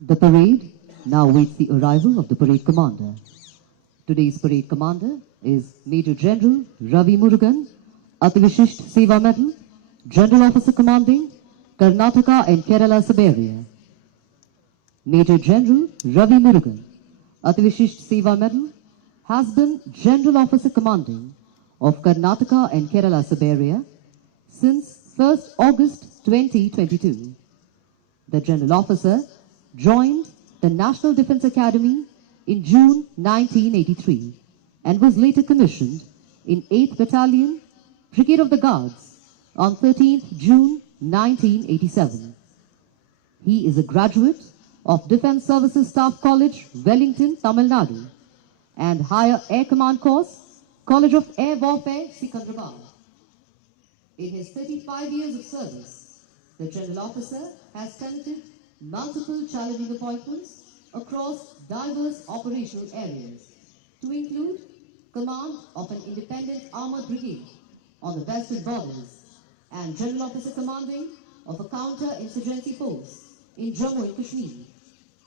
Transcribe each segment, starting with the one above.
The parade now waits the arrival of the parade commander. Today's parade commander is Major General Ravi Murugan, Ativishisht Seva Medal, General Officer Commanding, Karnataka and Kerala Sub-Area. Major General Ravi Murugan, Ativishisht Seva Medal, has been General Officer Commanding of Karnataka and Kerala Sub-Area since 1st August 2022. The General Officer joined the National Defence Academy in June 1983 and was later commissioned in 8th Battalion, Brigade of the Guards on 13th June 1987. He is a graduate of Defence Services Staff College, Wellington, Tamil Nadu, and Higher Air Command Course, College of Air Warfare, Secunderabad. In his 35 years of service, the General Officer has tenanted multiple challenging appointments across diverse operational areas, to include command of an independent armoured brigade on the western borders and General Officer commanding of a counter-insurgency force in Jammu and Kashmir.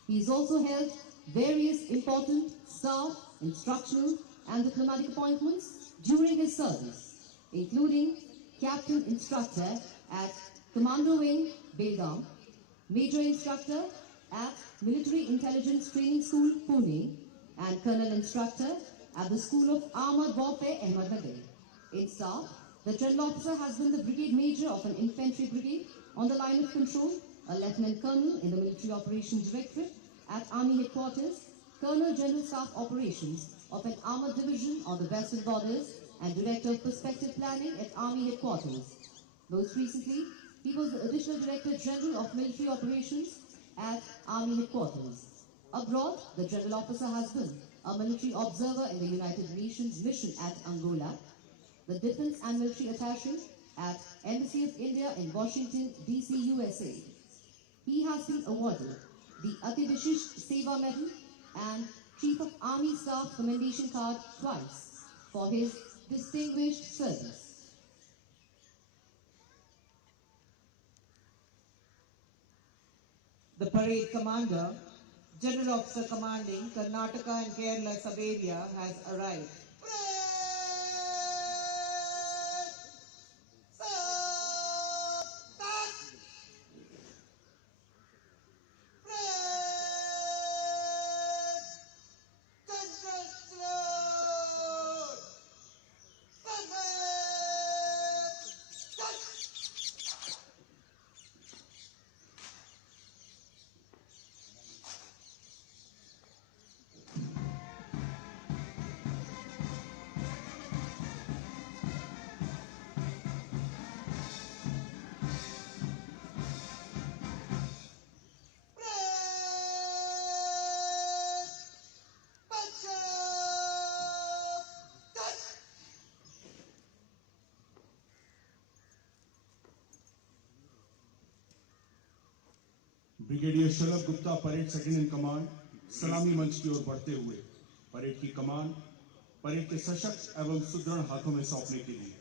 He has also held various important staff, instructional and diplomatic appointments during his service, including Captain Instructor at Commando Wing, Belgaum, Major Instructor at Military Intelligence Training School, Pune, and Colonel Instructor at the School of Armoured Warfare, Ahmednagar. In staff, the General Officer has been the Brigade Major of an Infantry Brigade on the line of control, a Lieutenant Colonel in the Military Operations Directorate at Army Headquarters, Colonel General Staff Operations of an Armoured Division on the Western Borders, and Director of Perspective Planning at Army Headquarters. Most recently, he was the Additional Director General of Military Operations at Army Headquarters. Abroad, the General Officer has been a military observer in the United Nations mission at Angola, the Defense and Military Attaché at Embassy of India in Washington, D.C., USA. He has been awarded the Ativishisht Seva Medal and Chief of Army Staff Commendation Card twice for his distinguished service. The parade commander, General Officer Commanding Karnataka and Kerala Sub-Area, has arrived. Brigadier Shalabh Gupta parade second in command सलामी मंच की ओर बढ़ते हुए parade की कमान parade के सशक्त एवं सुदृढ़ हाथों में सौंपने के लिए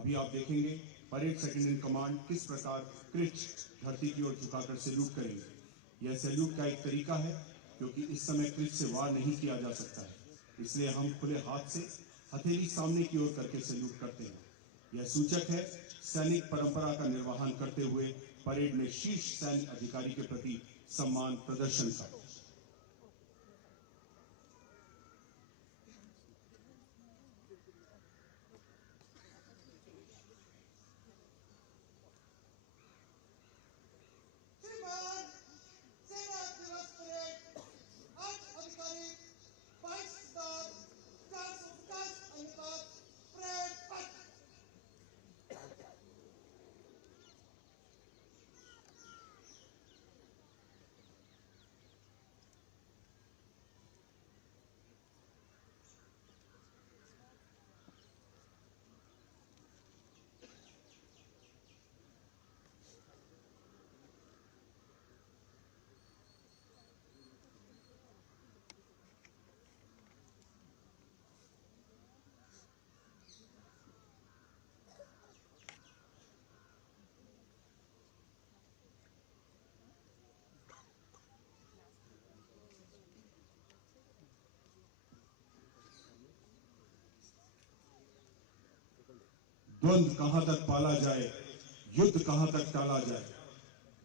अभी आप देखेंगे परेड सेकंड इन कमांड किस प्रकार क्रिच धरती की ओर झुकाकर सैल्यूट करेंगे। यह सैल्यूट का एक तरीका है क्योंकि इस समय क्रिच से वार नहीं किया जा सकता है, इसलिए हम खुले हाथ से हथेली सामने की ओर करके सैल्यूट करते हैं। यह सूचक है सैनिक परंपरा का निर्वहन करते हुए परेड में शीर्ष सैन्य अधिकारी के प्रति सम्मान प्रदर्शन का। द्वंद्व कहां तक पाला जाए, युद्ध कहां तक टाला जाए।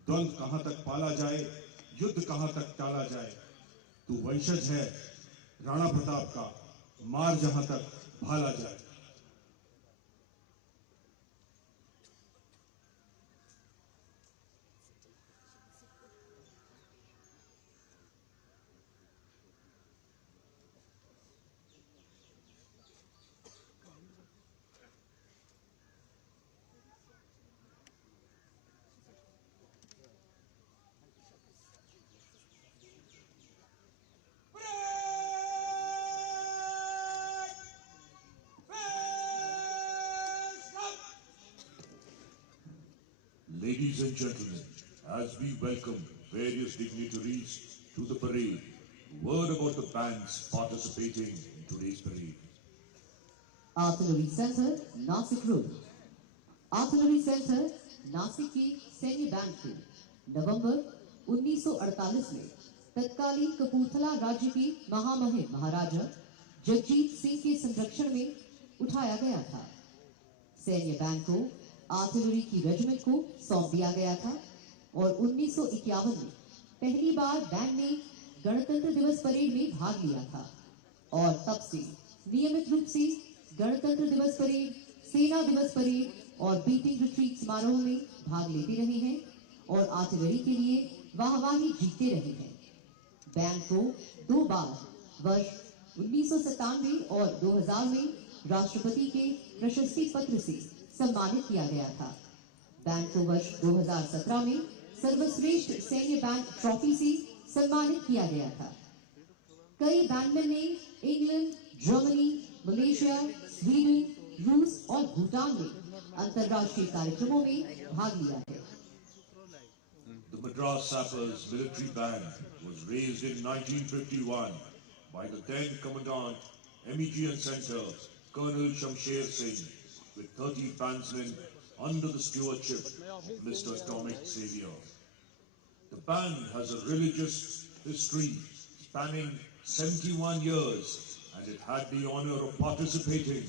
द्वंद्व कहां तक पाला जाए, युद्ध कहां तक टाला जाए। तू वंशज है राणा प्रताप का, मार जहां तक भाला जाए। Ladies and gentlemen, as we welcome various dignitaries to the parade, word about the bands participating in today's parade. Artillery Center, Nasik Road. Artillery Center, Nashik की सैन्य बैंड को नवंबर 1948 में तत्कालीन कपूरथला राज्य के महामहिम महाराजा जगजीत सिंह के संरक्षण में उठाया गया था। सैन्य बैंड को आर्टिलरी की रेजिमेंट को सौंप दिया गया था और 1951 में पहली बार बैंड ने गणतंत्र दिवस परेड में भाग लिया था और तब से नियमित रूप से गणतंत्र दिवस परेड, सेना दिवस परेड और बीटिंग रिट्रीट समारोह में भाग लेते रहे हैं और आर्टिलरी के लिए वाहवाही जीतते रहे हैं। बैंड को 2 बार वर्ष 1997 और 2000 में राष्ट्रपति के प्रशस्ति पत्र से सम्मानित किया गया था। बैंड को वर्ष 2017 में सर्वश्रेष्ठ सैन्य बैंड ट्रॉफी से सम्मानित किया गया था। कई बैंडमैन ने इंग्लैंड, जर्मनी, मलेशिया, स्वीडन, रूस और भूटान में अंतर्राष्ट्रीय कार्यक्रमों में भाग लिया है। The Madras Sappers military band was raised in 1951 by the then Commandant MEGN Center, Colonel Shamsher Singh, with 30 bandsmen under the stewardship of Mr. Dominic Xavier. The band has a religious history spanning 71 years, and it had the honor of participating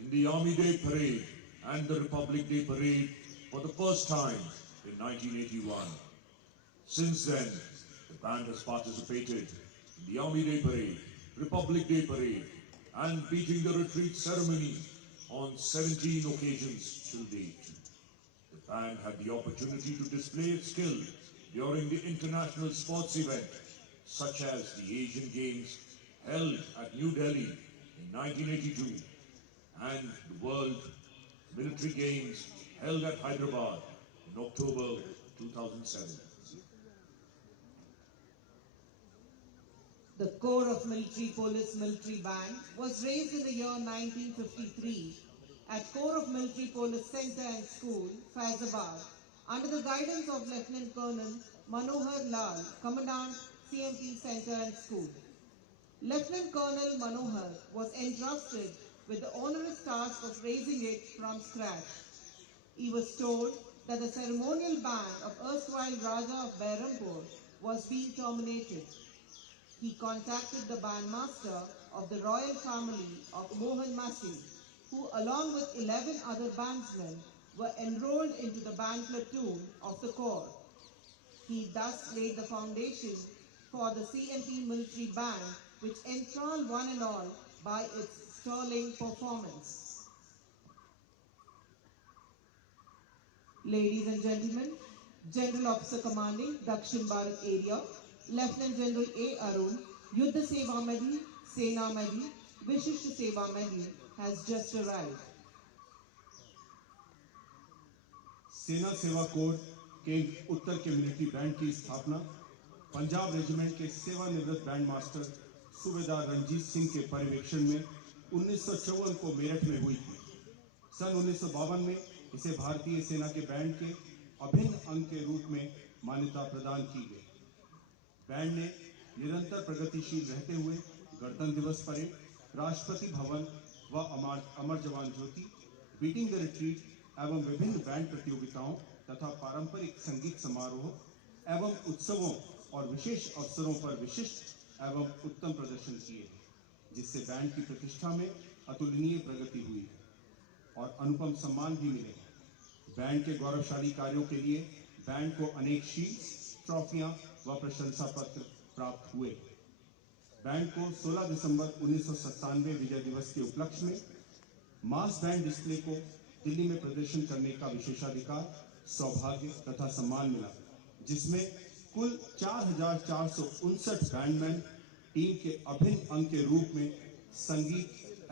in the Army Day Parade and the Republic Day Parade for the first time in 1981. Since then, the band has participated in the Army Day Parade, Republic Day Parade, and beating the retreat ceremony on 17 occasions till date. The band had the opportunity to display its skill during the international sports event, such as the Asian Games held at New Delhi in 1982 and the World Military Games held at Hyderabad in October 2007. The Corps of Military Police Military Band was raised in the year 1953 at Corps of Military Police Center and School, Faizabad, under the guidance of Lieutenant Colonel Manohar Lal, Commandant CMP Center and School. Lieutenant Colonel Manohar was entrusted with the onerous task of raising it from scratch. He was told that the ceremonial band of erstwhile Raja of Behrampur was being terminated. He contacted the bandmaster of the royal family of Mohan Masi, who along with 11 other bandsmen were enrolled into the band platoon of the corps. He thus laid the foundation for the CMP military band, which enthralled one and all by its sterling performance. Ladies and gentlemen, General Officer Commanding Dakshin Bharat Area, Lieutenant General A. Arun, Yuddha Seva Medal, Sena Medal, Vishisht Seva Medal has just arrived. सेना सेवा core के उत्तर के military band की स्थापना Punjab regiment के सेवानिवृत्त band master सूबेदार रणजीत सिंह के पर्यवेक्षण में 1954 को मेरठ में हुई थी। सन 1952 में इसे भारतीय सेना के बैंड के अभिन्न अंग के रूप में मान्यता प्रदान की गई। बैंड ने निरंतर प्रगतिशील रहते हुए गणतंत्र दिवस परेड, राष्ट्रपति भवन व अमर जवान ज्योति, बीटिंग द रिट्रीट एवं विभिन्न बैंड प्रतियोगिताओं तथा पारंपरिक संगीत समारोह एवं उत्सवों और विशेष अवसरों पर विशिष्ट एवं उत्तम प्रदर्शन किए, जिससे बैंड की प्रतिष्ठा में अतुलनीय प्रगति हुई है और अनुपम सम्मान भी मिले हैं। बैंड के गौरवशाली कार्यों के लिए बैंड को अनेक शील्ड्स, ट्रॉफियां व प्रशंसा पत्र प्राप्त हुए। बैंड को 16 दिसंबर 1997 विजय दिवस के उपलक्ष्य में मास बैंड डिस्प्ले को दिल्ली में प्रदर्शन करने का विशेषाधिकार, सौभाग्य तथा सम्मान मिला, जिसमें कुल 4,459 बैंडमैन टीम के अभिन्न अंग के रूप में संगीत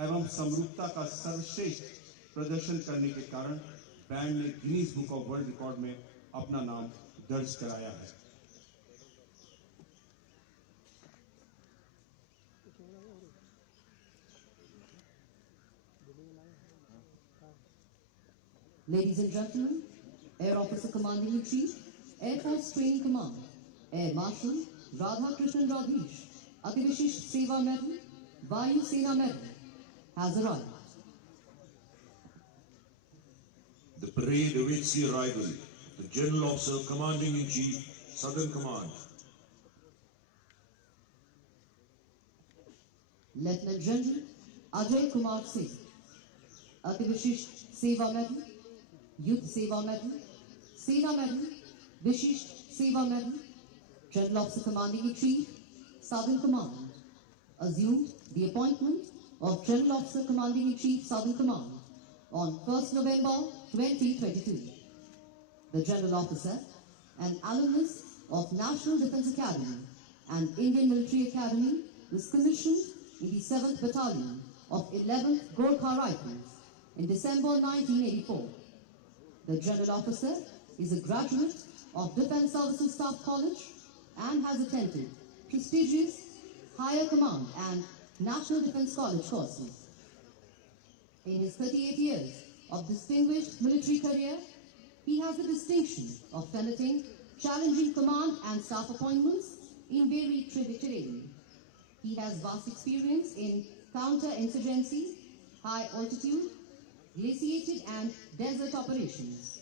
एवं समरूपता का सर्वश्रेष्ठ प्रदर्शन करने के कारण बैंड ने Guinness book of world record में अपना नाम दर्ज कराया है। Ladies and gentlemen, Air Officer Commanding in Chief, Air Force Training Command, Air Marshal Radha Krishnan Radhesh, Ativishisht Seva Medal, Vayu Sena Medal, has arrived. The parade awaits the arrival of the General Officer Commanding in Chief, Southern Command. Lieutenant General Ajay Kumar Singh, Ativishisht Seva Medal, Youth Seva Medal, Sena Medal, Vishisht Seva Medal, General Officer Commanding in Chief, Southern Command, assumed the appointment of General Officer Commanding in Chief, Southern Command on 1st November 2022. The General Officer, an alumnus of National Defence Academy and Indian Military Academy, was commissioned in the 7th Battalion of 11th Gorkha Rifles in December 1984. The General Officer is a graduate of Defence Services Staff College and has attended prestigious Higher Command and National Defence College courses. In his 38 years of distinguished military career, he has the distinction of piloting challenging command and staff appointments in varied terrain. He has vast experience in counter-insurgency, high altitude, glaciated and desert operations.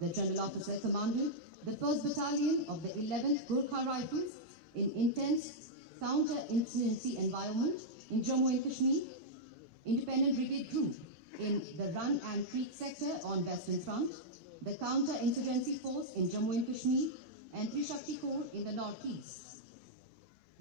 The General Officer commanded the 1st Battalion of the 11th Gorkha Rifles in intense counter-insurgency environment in Jammu and Kashmir, Independent Brigade Group in the Run and Creek sector on Western Front, the Counter-Insurgency Force in Jammu and Kashmir, and Trishakti Corps in the Northeast.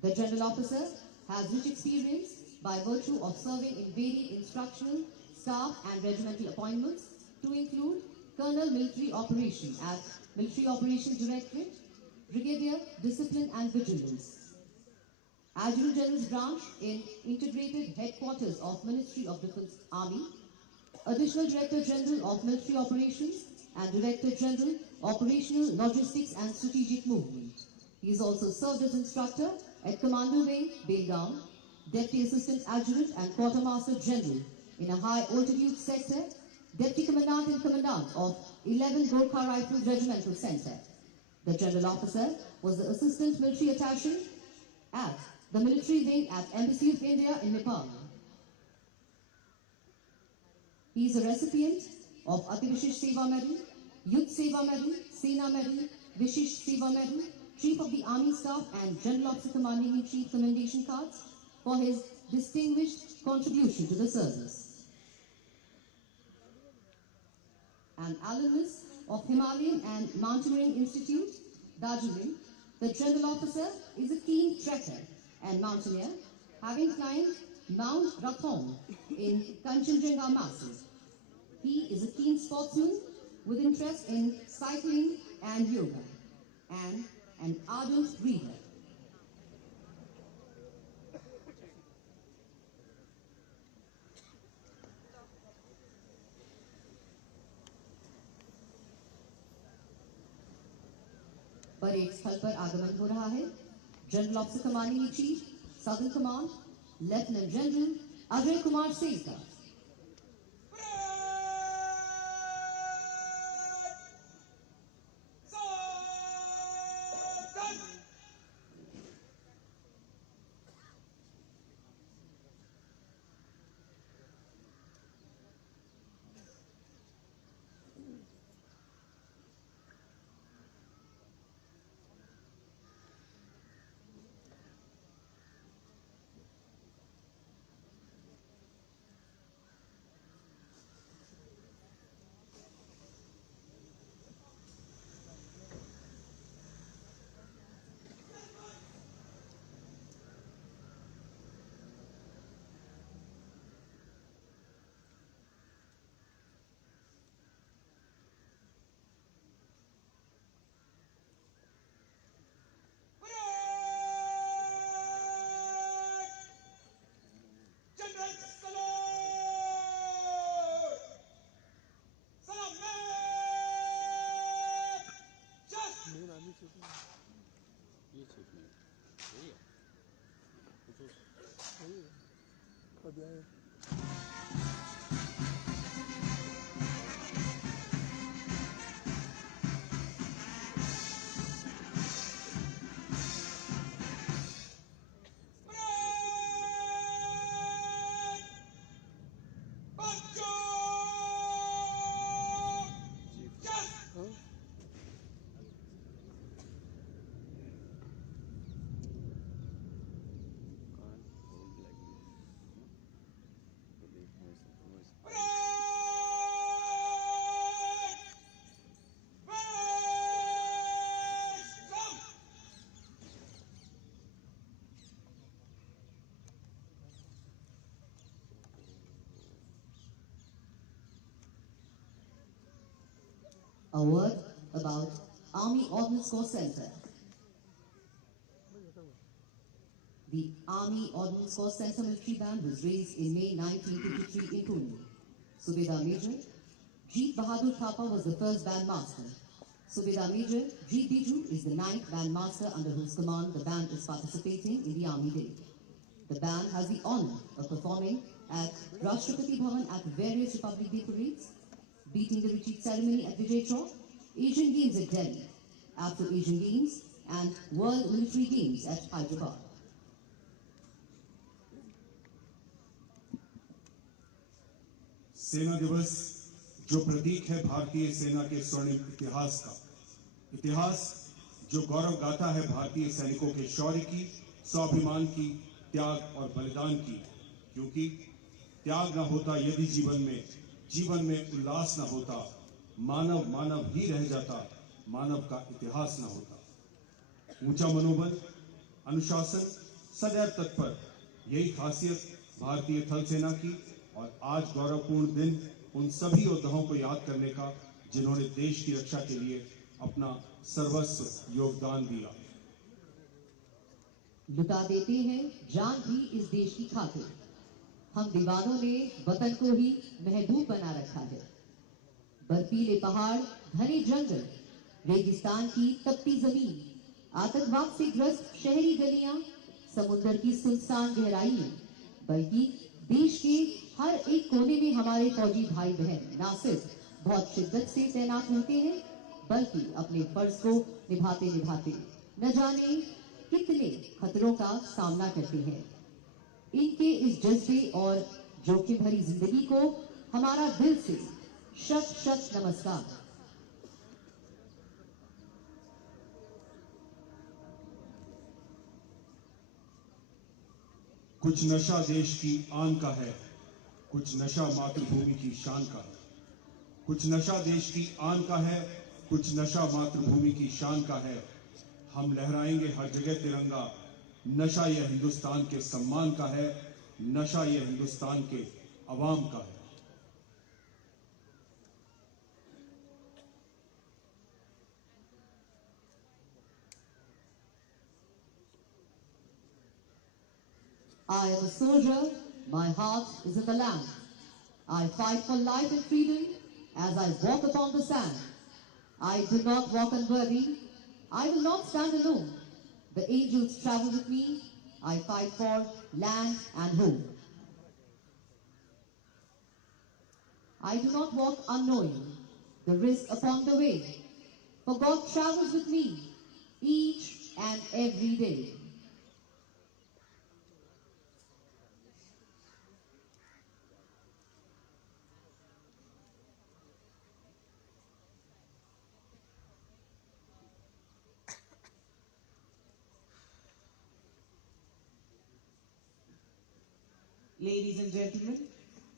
The General Officer has rich experience by virtue of serving in varied instructional, staff and regimental appointments to include Colonel Military Operations at Military Operations Directorate, Brigadier Discipline and Vigilance, Adjutant General's Branch in Integrated Headquarters of Ministry of Defence Army, Additional Director General of Military Operations and Director General Operational Logistics and Strategic Movement. He has also served as instructor at Commando Wing, Belgaum, Deputy Assistant Adjutant and Quartermaster General in a high altitude sector, Deputy Commandant and Commandant of 11 Gorkha Rifles Regimental Center. The General Officer was the Assistant Military Attaché at the Military Wing at Embassy of India in Nepal. He is a recipient of Ativishisht Seva Medal, Youth Seva Medal, Sena Medal, Vishisht Seva Medal, Chief of the Army Staff and General Officer Commanding in Chief Commendation Cards for his distinguished contribution to the service. An alumnus of Himalayan and Mountaineering Institute, Darjeeling, the General Officer is a keen trekker and mountaineer, having climbed Mount Rathong in Kanchenjunga Massif. He is a keen sportsman with interest in cycling and yoga, and an ardent reader. Parade स्थल पर आगमन हो रहा है general officer commanding in chief southern command lieutenant general Ajay Kumar Singh का। Army chief में ये chief में वही है वही है कब आए हाँ can't hold like this. To leave noise. A word about Army Ordnance Corps Center. The Army Ordnance Corps Center military band was raised in May 1953 in Pune. Subedar Major Jeet Bahadur Thapa was the first band master. Subedar Major Jeet Biju is the 9th band master under whose command the band is participating in the Army Day. The band has the honor of performing at Rashtrapati Bhavan at various Republic Day parades, beating the retreat ceremony at Vijay Chowk, Asian Games at Delhi, after Asian Games and World Military Games at Hyderabad. सेना दिवस जो प्रतीक है भारतीय सेना के स्वर्णिम इतिहास का, इतिहास जो गौरव गाथा है भारतीय सैनिकों के शौर्य की, स्वाभिमान की, त्याग और बलिदान की, क्योंकि त्याग न होता यदि जीवन में उल्लास न होता, मानव मानव ही रह जाता, मानव का इतिहास न होता। ऊंचा मनोबल, अनुशासन, सदैव तत्पर, यही खासियत भारतीय थल सेना की। और आज गौरवपूर्ण दिन उन सभी योद्धाओं को याद करने का जिन्होंने देश की रक्षा के लिए अपना सर्वस्व योगदान दिया। लुटा देते हैं जान भी इस देश की खातिर। हम दीवानों ने वतन को ही महबूब बना रखा है। बर्फीले पहाड़, घने जंगल, रेगिस्तान की तपती जमीन, आतंकवाद से ग्रस्त शहरी गलियां, समुद्र की सुनसान गहराइयां, बल्कि देश के हर एक कोने में हमारे फौजी भाई बहन न सिर्फ बहुत शिद्दत से तैनात रहते हैं, बल्कि अपने फर्ज को निभाते निभाते न जाने कितने खतरों का सामना करते हैं। इनके इस जज्बे और जोखिम भरी जिंदगी को हमारा दिल से शत शत नमस्कार। कुछ नशा देश की आन का है, कुछ नशा मातृभूमि की शान का है। कुछ नशा देश की आन का है, कुछ नशा मातृभूमि की शान का है। हम लहराएंगे हर जगह तिरंगा, नशा यह हिंदुस्तान के सम्मान का है, नशा यह हिंदुस्तान के अवाम का है। I am a soldier, my heart is in the land. I fight for life and freedom as I walk upon the sand. I do not walk unworthy, I will not stand alone. The angels travel with me, I fight for land and home. I do not walk unknowing the risk upon the way, for God travels with me each and every day. Ladies and gentlemen,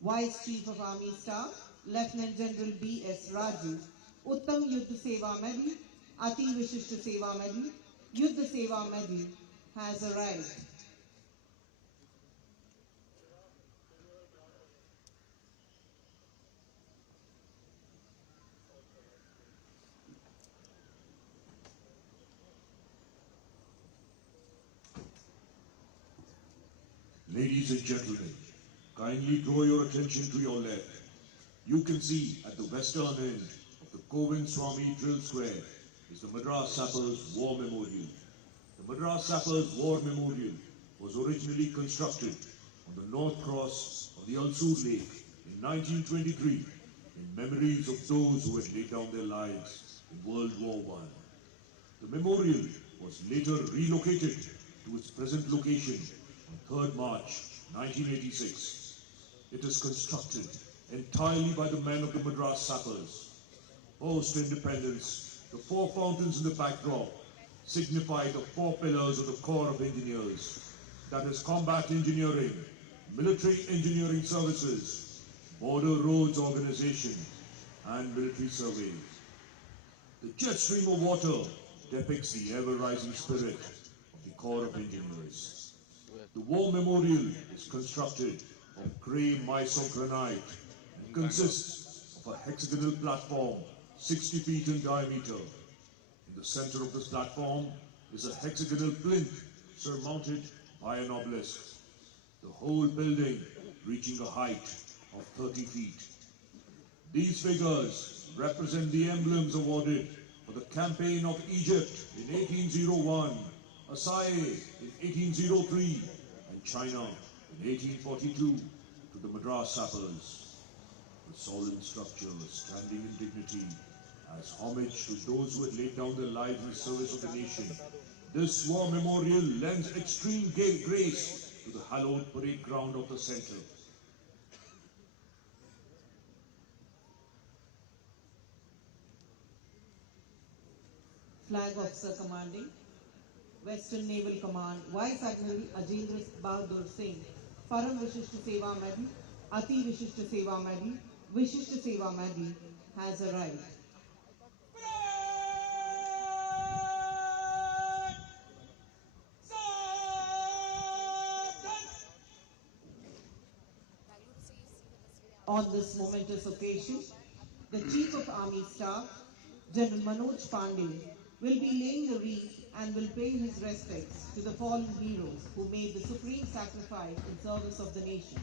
Vice Chief of Army Staff, Lieutenant General B.S. Raju, Uttam Yuddha Seva Medal, Ati Vishishta Seva Medal, Yuddha Seva Medal has arrived. Ladies and gentlemen, kindly draw your attention to your left. You can see at the western end of the Govind Swami Drill Square is the Madras Sappers War Memorial. The Madras Sappers War Memorial was originally constructed on the north cross of the Alsur Lake in 1923 in memories of those who had laid down their lives in World War I. The memorial was later relocated to its present location on 3rd March 1986. It is constructed entirely by the men of the Madras Sappers. Post-independence, the 4 fountains in the backdrop signify the 4 pillars of the Corps of Engineers, that is combat engineering, military engineering services, border roads organization, and military surveys. The jet stream of water depicts the ever-rising spirit of the Corps of Engineers. The War Memorial is constructed of grey Mysore granite and consists of a hexagonal platform 60 feet in diameter. In the center of this platform is a hexagonal plinth surmounted by an obelisk. The whole building reaching a height of 30 feet. These figures represent the emblems awarded for the campaign of Egypt in 1801, Assaye in 1803, and China in 1842 to the Madras Sappers. The solemn structure standing in dignity as homage to those who had laid down their lives in service of the nation. This war memorial lends extreme grace to the hallowed parade ground of the center. Flag Officer Commanding, Western Naval Command, Vice Admiral Ajendra Bahadur Singh, Param Vishishta Seva Medal, Ati Vishishta Seva Medal, Vishishta Seva Medal has arrived. On this momentous occasion, the Chief of Army Staff, General Manoj Pandey, will be laying the wreath and will pay his respects to the fallen heroes who made the supreme sacrifice in service of the nation.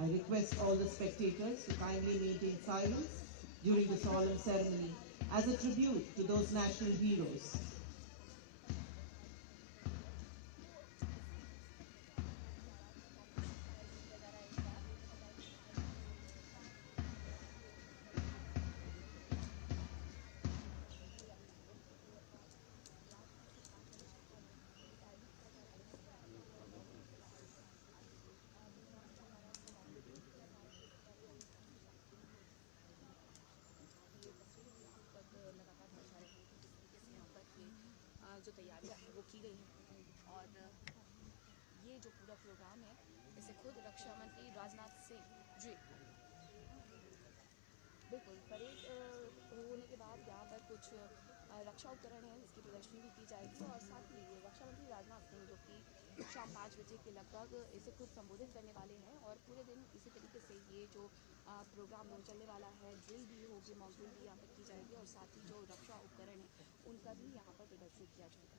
I request all the spectators to kindly maintain silence during the solemn ceremony as a tribute to those national heroes. जो तैयारियां हैं वो की गई हैं और ये जो पूरा प्रोग्राम है इसे खुद रक्षा मंत्री राजनाथ सिंह जी बिल्कुल परेड होने के बाद यहाँ पर कुछ रक्षा उपकरण है जिसकी प्रदर्शनी भी की जाएगी और साथ ही रक्षा मंत्री राजनाथ सिंह जो कि शाम 5 बजे के लगभग इसे खुद संबोधित करने वाले हैं और पूरे दिन इसी तरीके से ये जो प्रोग्राम चलने वाला है, ड्रिल भी होगी, मॉक ड्रिल भी यहाँ पर की जाएगी और साथ ही जो रक्षा उपकरण है उनका भी यहाँ पर प्रदर्शित किया जाएगा।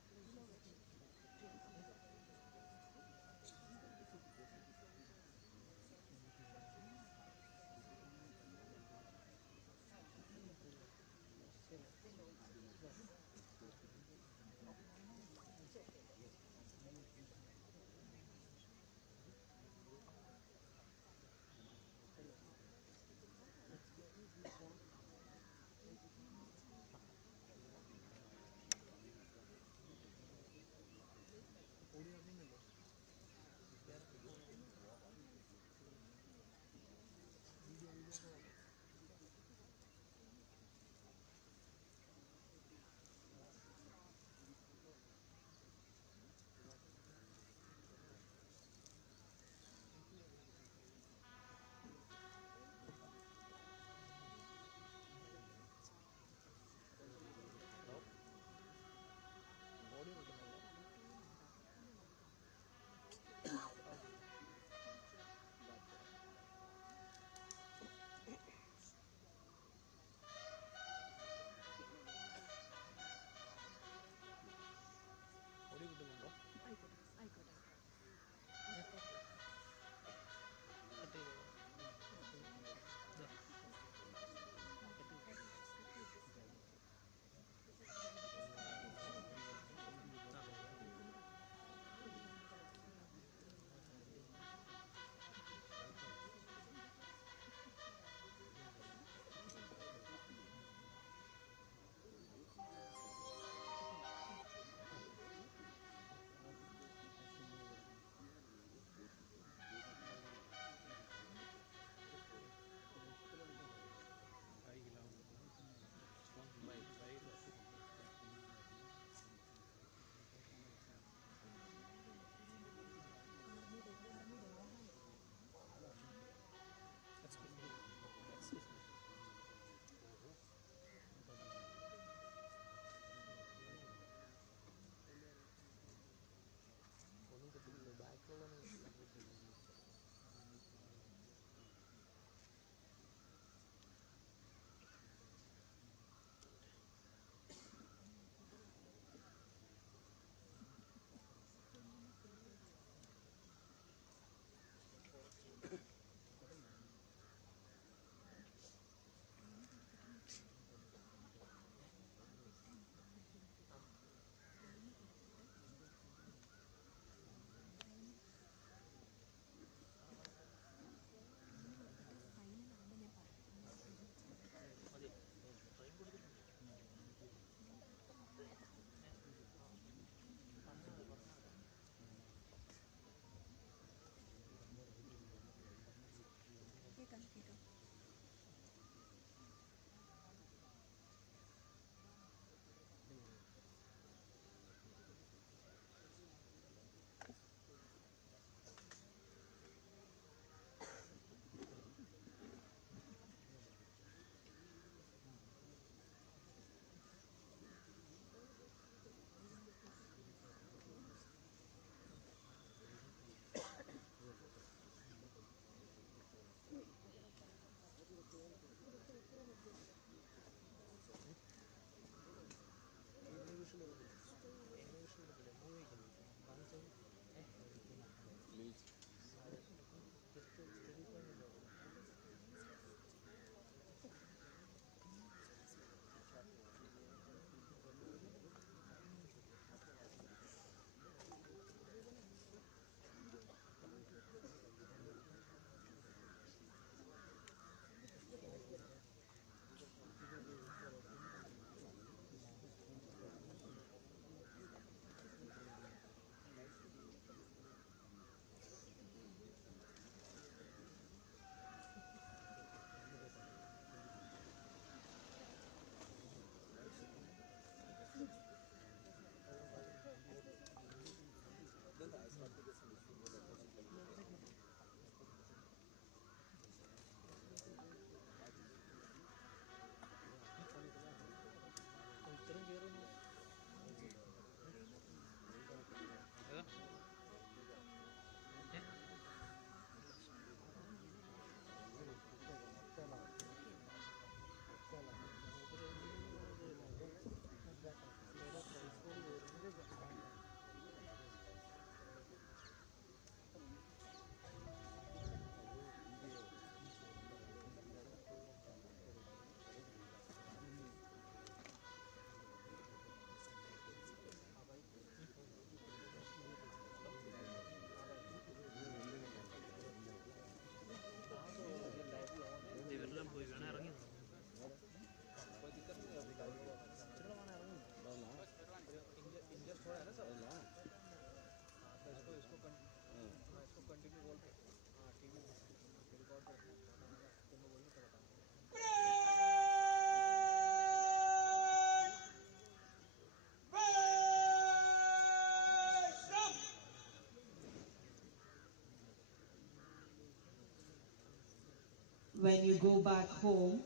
When you go back home,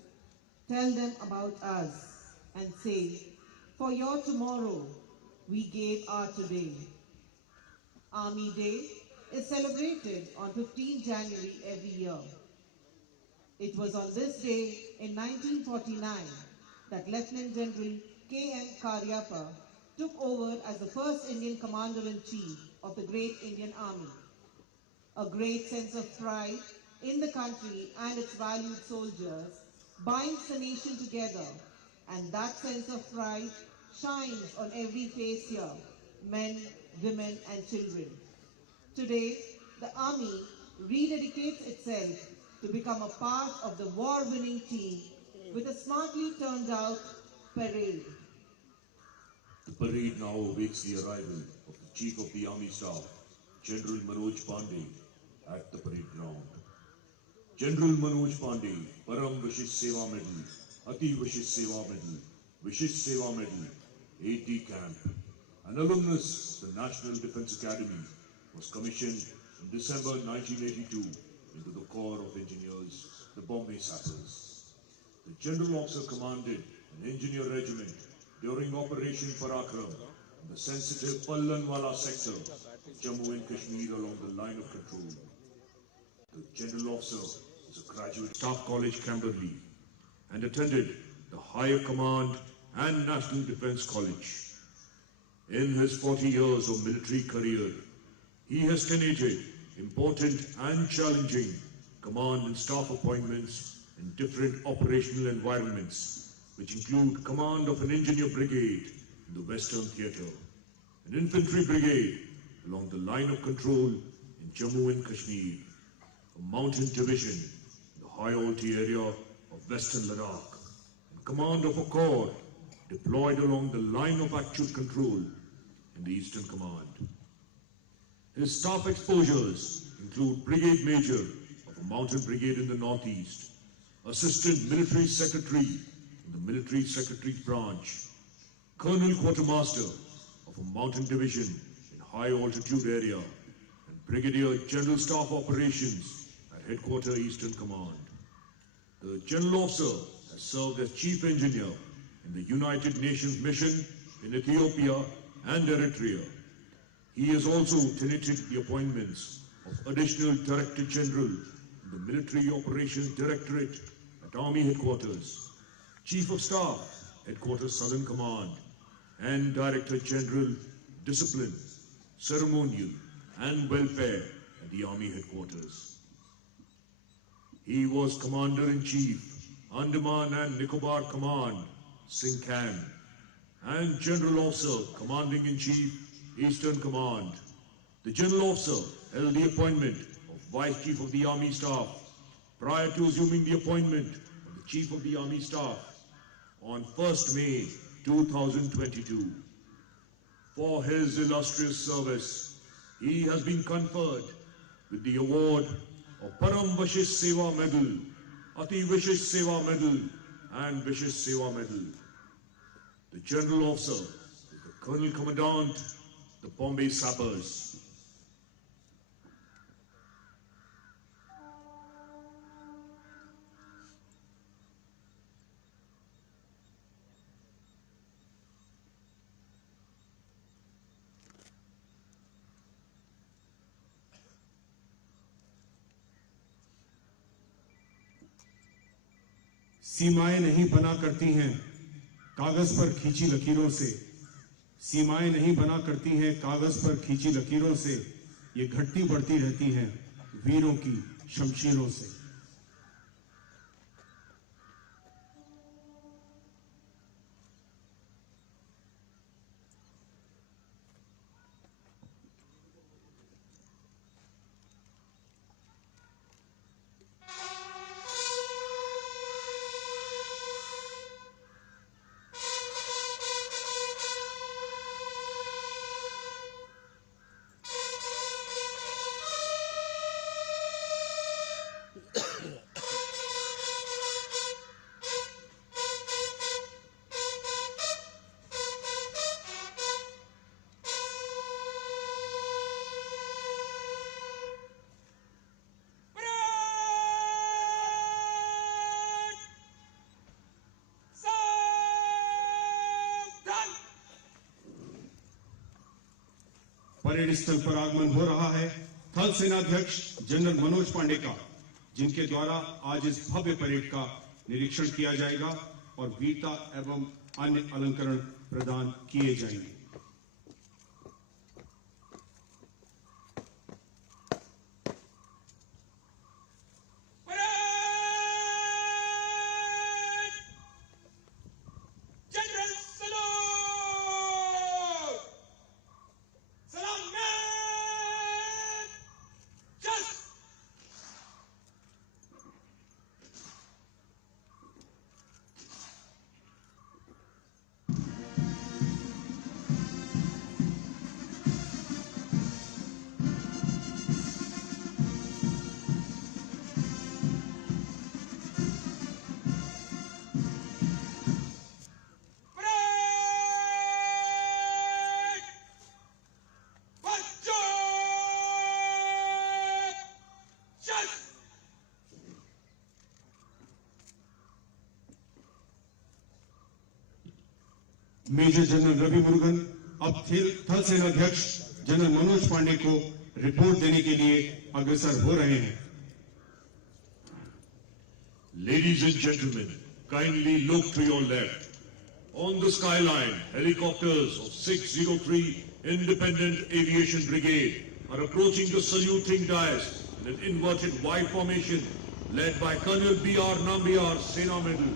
tell them about us and say, for your tomorrow, we gave our today. Army Day is celebrated on 15 January every year. It was on this day in 1949 that Lieutenant General K.M. Karyappa took over as the first Indian Commander-in-Chief of the Great Indian Army. A great sense of pride in the country and its valued soldiers binds the nation together, and that sense of pride shines on every face here, men, women and children. Today, the Army rededicates itself to become a part of the war-winning team with a smartly turned out parade. The parade now awaits the arrival of the Chief of the Army Staff, General Manoj Pandey, at the parade ground. General Manoj Pandey, Param Vishish Seva Medal, Ati Vishish Seva Medal, Vishish Seva Medal, 8D Camp, an alumnus of the National Defence Academy, was commissioned in December 1982 into the Corps of Engineers, the Bombay Sappers. The General Officer commanded an engineer regiment during Operation Parakram in the sensitive Pallanwala sector of Jammu and Kashmir along the line of control. The General Officer is a graduate of Staff College, Camberley, and attended the Higher Command and National Defence College. In his 40 years of military career, he has tenated important and challenging command and staff appointments in different operational environments, which include command of an engineer brigade in the Western Theatre, an infantry brigade along the line of control in Jammu and Kashmir, a mountain division in the high altitude area of Western Ladakh, and command of a corps deployed along the line of actual control in the Eastern Command. His staff exposures include Brigade Major of a mountain brigade in the Northeast, Assistant Military Secretary in the Military Secretary's branch, Colonel Quartermaster of a mountain division in high altitude area, and Brigadier General Staff Operations at Headquarters Eastern Command. The General Officer has served as Chief Engineer in the United Nations Mission in Ethiopia and Eritrea. He has also tenated the appointments of Additional Director General in the Military Operations Directorate at Army Headquarters, Chief of Staff, Headquarters Southern Command, and Director General, discipline, ceremonial, and welfare at the Army headquarters. He was Commander-in-Chief, Andaman and Nicobar Command, Sincan, and General Officer, Commanding-in-Chief, Eastern Command. The General Officer held the appointment of Vice Chief of the Army Staff prior to assuming the appointment of the Chief of the Army Staff on 1st May 2022. For his illustrious service, he has been conferred with the award of Param Vishish Seva Medal, Ati Vishish Seva Medal, and Vishish Seva Medal. The General Officer is the Colonel Commandant, the Bombay Sappers. सीमाएं नहीं बना करती हैं कागज पर खींची लकीरों से, सीमाएं नहीं बना करती हैं कागज पर खींची लकीरों से, ये घटती बढ़ती रहती हैं वीरों की शमशीरों से। परेड स्थल पर आगमन हो रहा है थल सेनाध्यक्ष जनरल मनोज पांडे का, जिनके द्वारा आज इस भव्य परेड का निरीक्षण किया जाएगा और वीरता एवं अन्य अलंकरण प्रदान किए जाएंगे। मेजर जनरल रवि मुरुगन अब थल सेनाध्यक्ष जनरल मनोज पांडे को रिपोर्ट देने के लिए अग्रसर हो रहे हैं। Ladies and gentlemen, kindly look to your left. On the skyline, helicopters of 603 Independent Aviation Brigade are approaching the saluting dais in an inverted Y formation led by Colonel B.R. Nambiar, Sena Medal.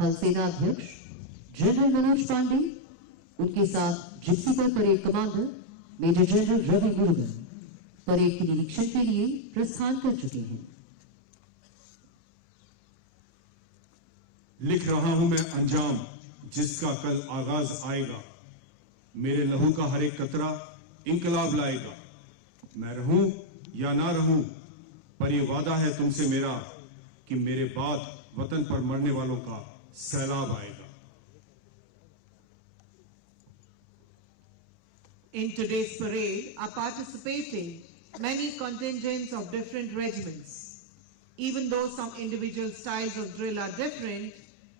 थल सेना अध्यक्ष general Manoj Pandey, उनके साथ Gypsy पर parade commander major general Ravi Murugan parade के निरीक्षण के लिए प्रस्थान कर चुके हैं। लिख रहा हूं मैं अंजाम जिसका कल आगाज आएगा, मेरे लहू का हर एक कतरा इंकलाब लाएगा। मैं रहूं या ना रहूं, पर ये वादा है तुमसे मेरा कि मेरे बाद वतन पर मरने वालों का सैलाब आएगा। In today's parade are participating many contingents of different regiments. Even though some individual styles of drill are different,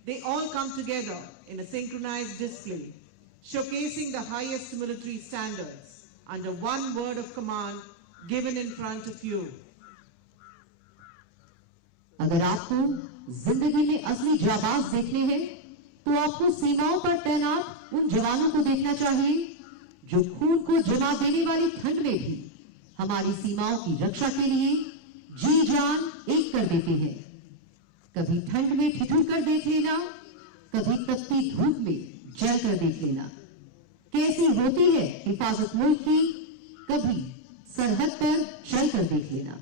they all come together in a synchronized display, showcasing the highest military standards under one word of command given in front of you. अगर आपको जिंदगी में असली जाबाज देखने हैं, तो आपको सीमाओं पर तैनात उन जवानों को देखना चाहिए जो खून को जमा देने वाली ठंड में भी हमारी सीमाओं की रक्षा के लिए जी जान एक कर देते हैं। कभी ठंड में ठिठुर कर देख लेना, कभी तपती धूप में जल कर देख लेना। कैसी होती है हिफाजत मुल्क की, कभी सरहद पर चल कर देख लेना।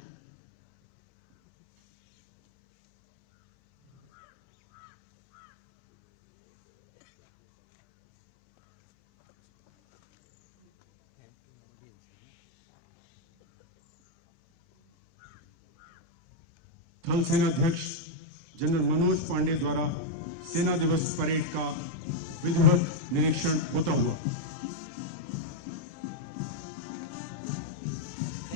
थल सेना अध्यक्ष जनरल मनोज पांडे द्वारा सेना दिवस परेड का विधिवत निरीक्षण होता हुआ।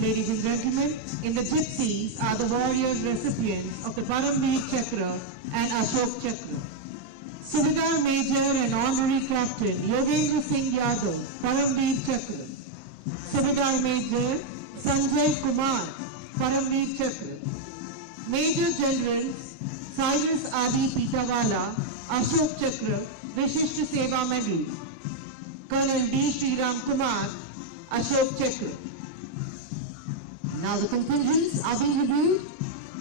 Ladies and gentlemen, in the gypsies are the warrior recipients of the Paramveer Chakra and Ashok Chakra. Subedar Major and Honorary Captain Yogendra Singh Yadav, Paramveer Chakra. Subedar Major Sanjay Kumar, Paramveer Chakra. Major Generals Cyrus Adi Pitawala, Ashok Chakra, Vishisht Seva Medal. Colonel D. Sriram Kumar, Ashok Chakra. Now the contingents are being reviewed.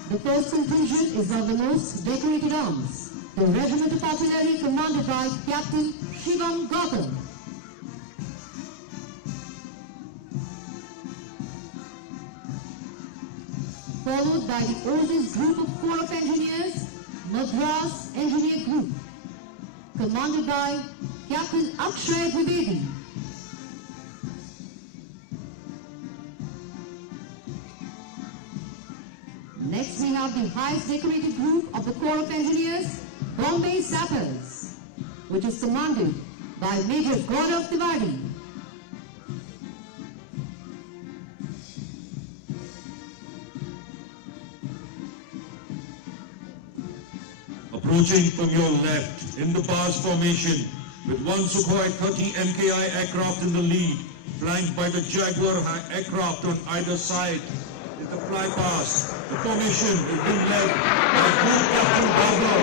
The first contingent is of the most decorated arms, the Regiment of Artillery commanded by Captain Shivam Gautam. Followed by the oldest group of Corps of Engineers, Madras Engineer Group, commanded by Captain Akshay Dwivedi. Next we have the highest decorated group of the Corps of Engineers, Bombay Sappers, which is commanded by Major Gaurav Tiwari. Approaching from your left in the bars formation with one Sukhoi 30 MKI aircraft in the lead, flanked by the Jaguar aircraft on either side. The fly past. The formation is being led by Group Captain Baba.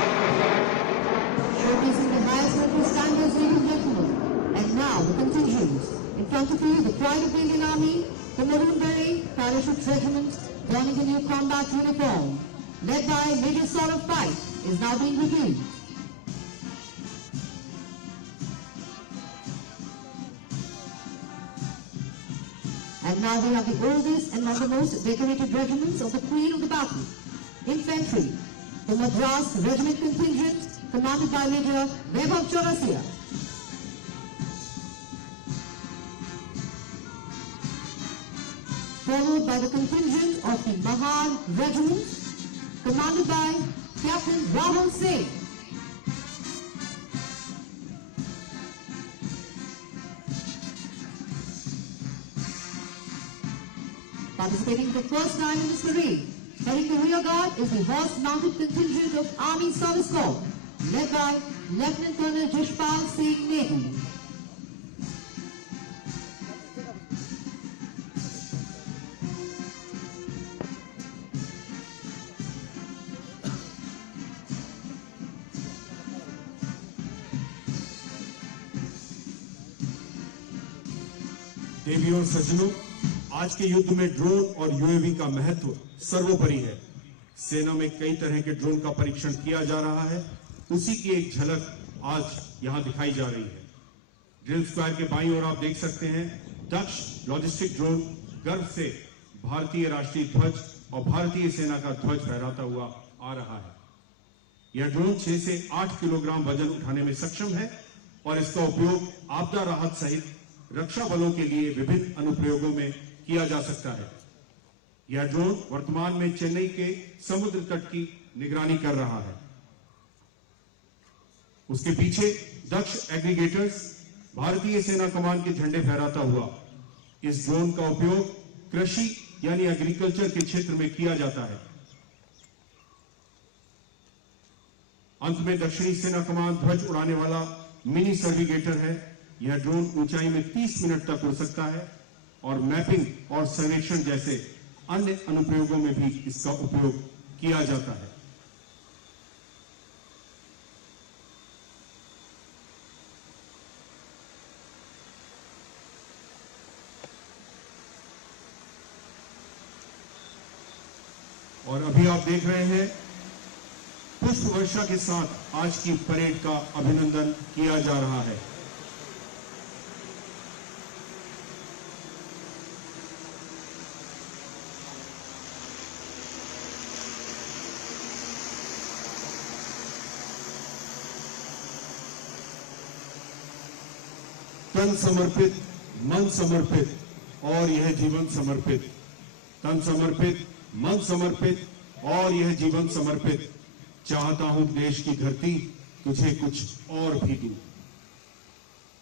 Showcasing the highest military standards, ladies and gentlemen. And now the contingents. In front of you, the pride of the Indian Army, the Maroon Beret Parachute Regiment, donning a new combat uniform, led by Major Saurav Pai, is now being reviewed. And now we have the oldest and one of the most decorated regiments of the Queen of the Battle. Infantry, the Madras Regiment Contingent, commanded by Major Vaibhav Chaurasia. Followed by the contingent of the Mahar Regiment, commanded by Captain Rahul Singh. Participating for the first time in this parade, heading the rear guard is the horse-mounted contingent of Army Service Corps, led by Lieutenant Colonel Jishpal Singh Nehru. देवी और सज्जनों, आज के युद्ध में drone और UAV का महत्व सर्वोपरि है। सेना में कई तरह के ड्रोन का परीक्षण किया जा रहा है। उसी की एक झलक आज यहां दिखाई जा रही है। ड्रिल स्क्वायर के बाईं ओर आप देख सकते हैं दक्ष लॉजिस्टिक ड्रोन गर्व से भारतीय राष्ट्रीय ध्वज और भारतीय सेना का ध्वज फहराता हुआ आ रहा है। यह ड्रोन 6 से 8 किलोग्राम वजन उठाने में सक्षम है और इसका उपयोग आपदा राहत सहित रक्षा बलों के लिए विभिन्न अनुप्रयोगों में किया जा सकता है। यह ड्रोन वर्तमान में चेन्नई के समुद्र तट की निगरानी कर रहा है। उसके पीछे दक्ष एग्रीगेटर्स भारतीय सेना कमान के झंडे फहराता हुआ इस ड्रोन का उपयोग कृषि यानी एग्रीकल्चर के क्षेत्र में किया जाता है। अंत में दक्षिणी सेना कमान ध्वज उड़ाने वाला मिनी सर्विगेटर है। यह ड्रोन ऊंचाई में 30 मिनट तक उड़ सकता है और मैपिंग और सर्वेक्षण जैसे अन्य अनुप्रयोगों में भी इसका उपयोग किया जाता है। और अभी आप देख रहे हैं पुष्प वर्षा के साथ आज की परेड का अभिनंदन किया जा रहा है। तन समर्पित, मन समर्पित और यह जीवन समर्पित। तन समर्पित, मन समर्पित और यह जीवन समर्पित। चाहता हूं देश की धरती तुझे कुछ और भी दूं।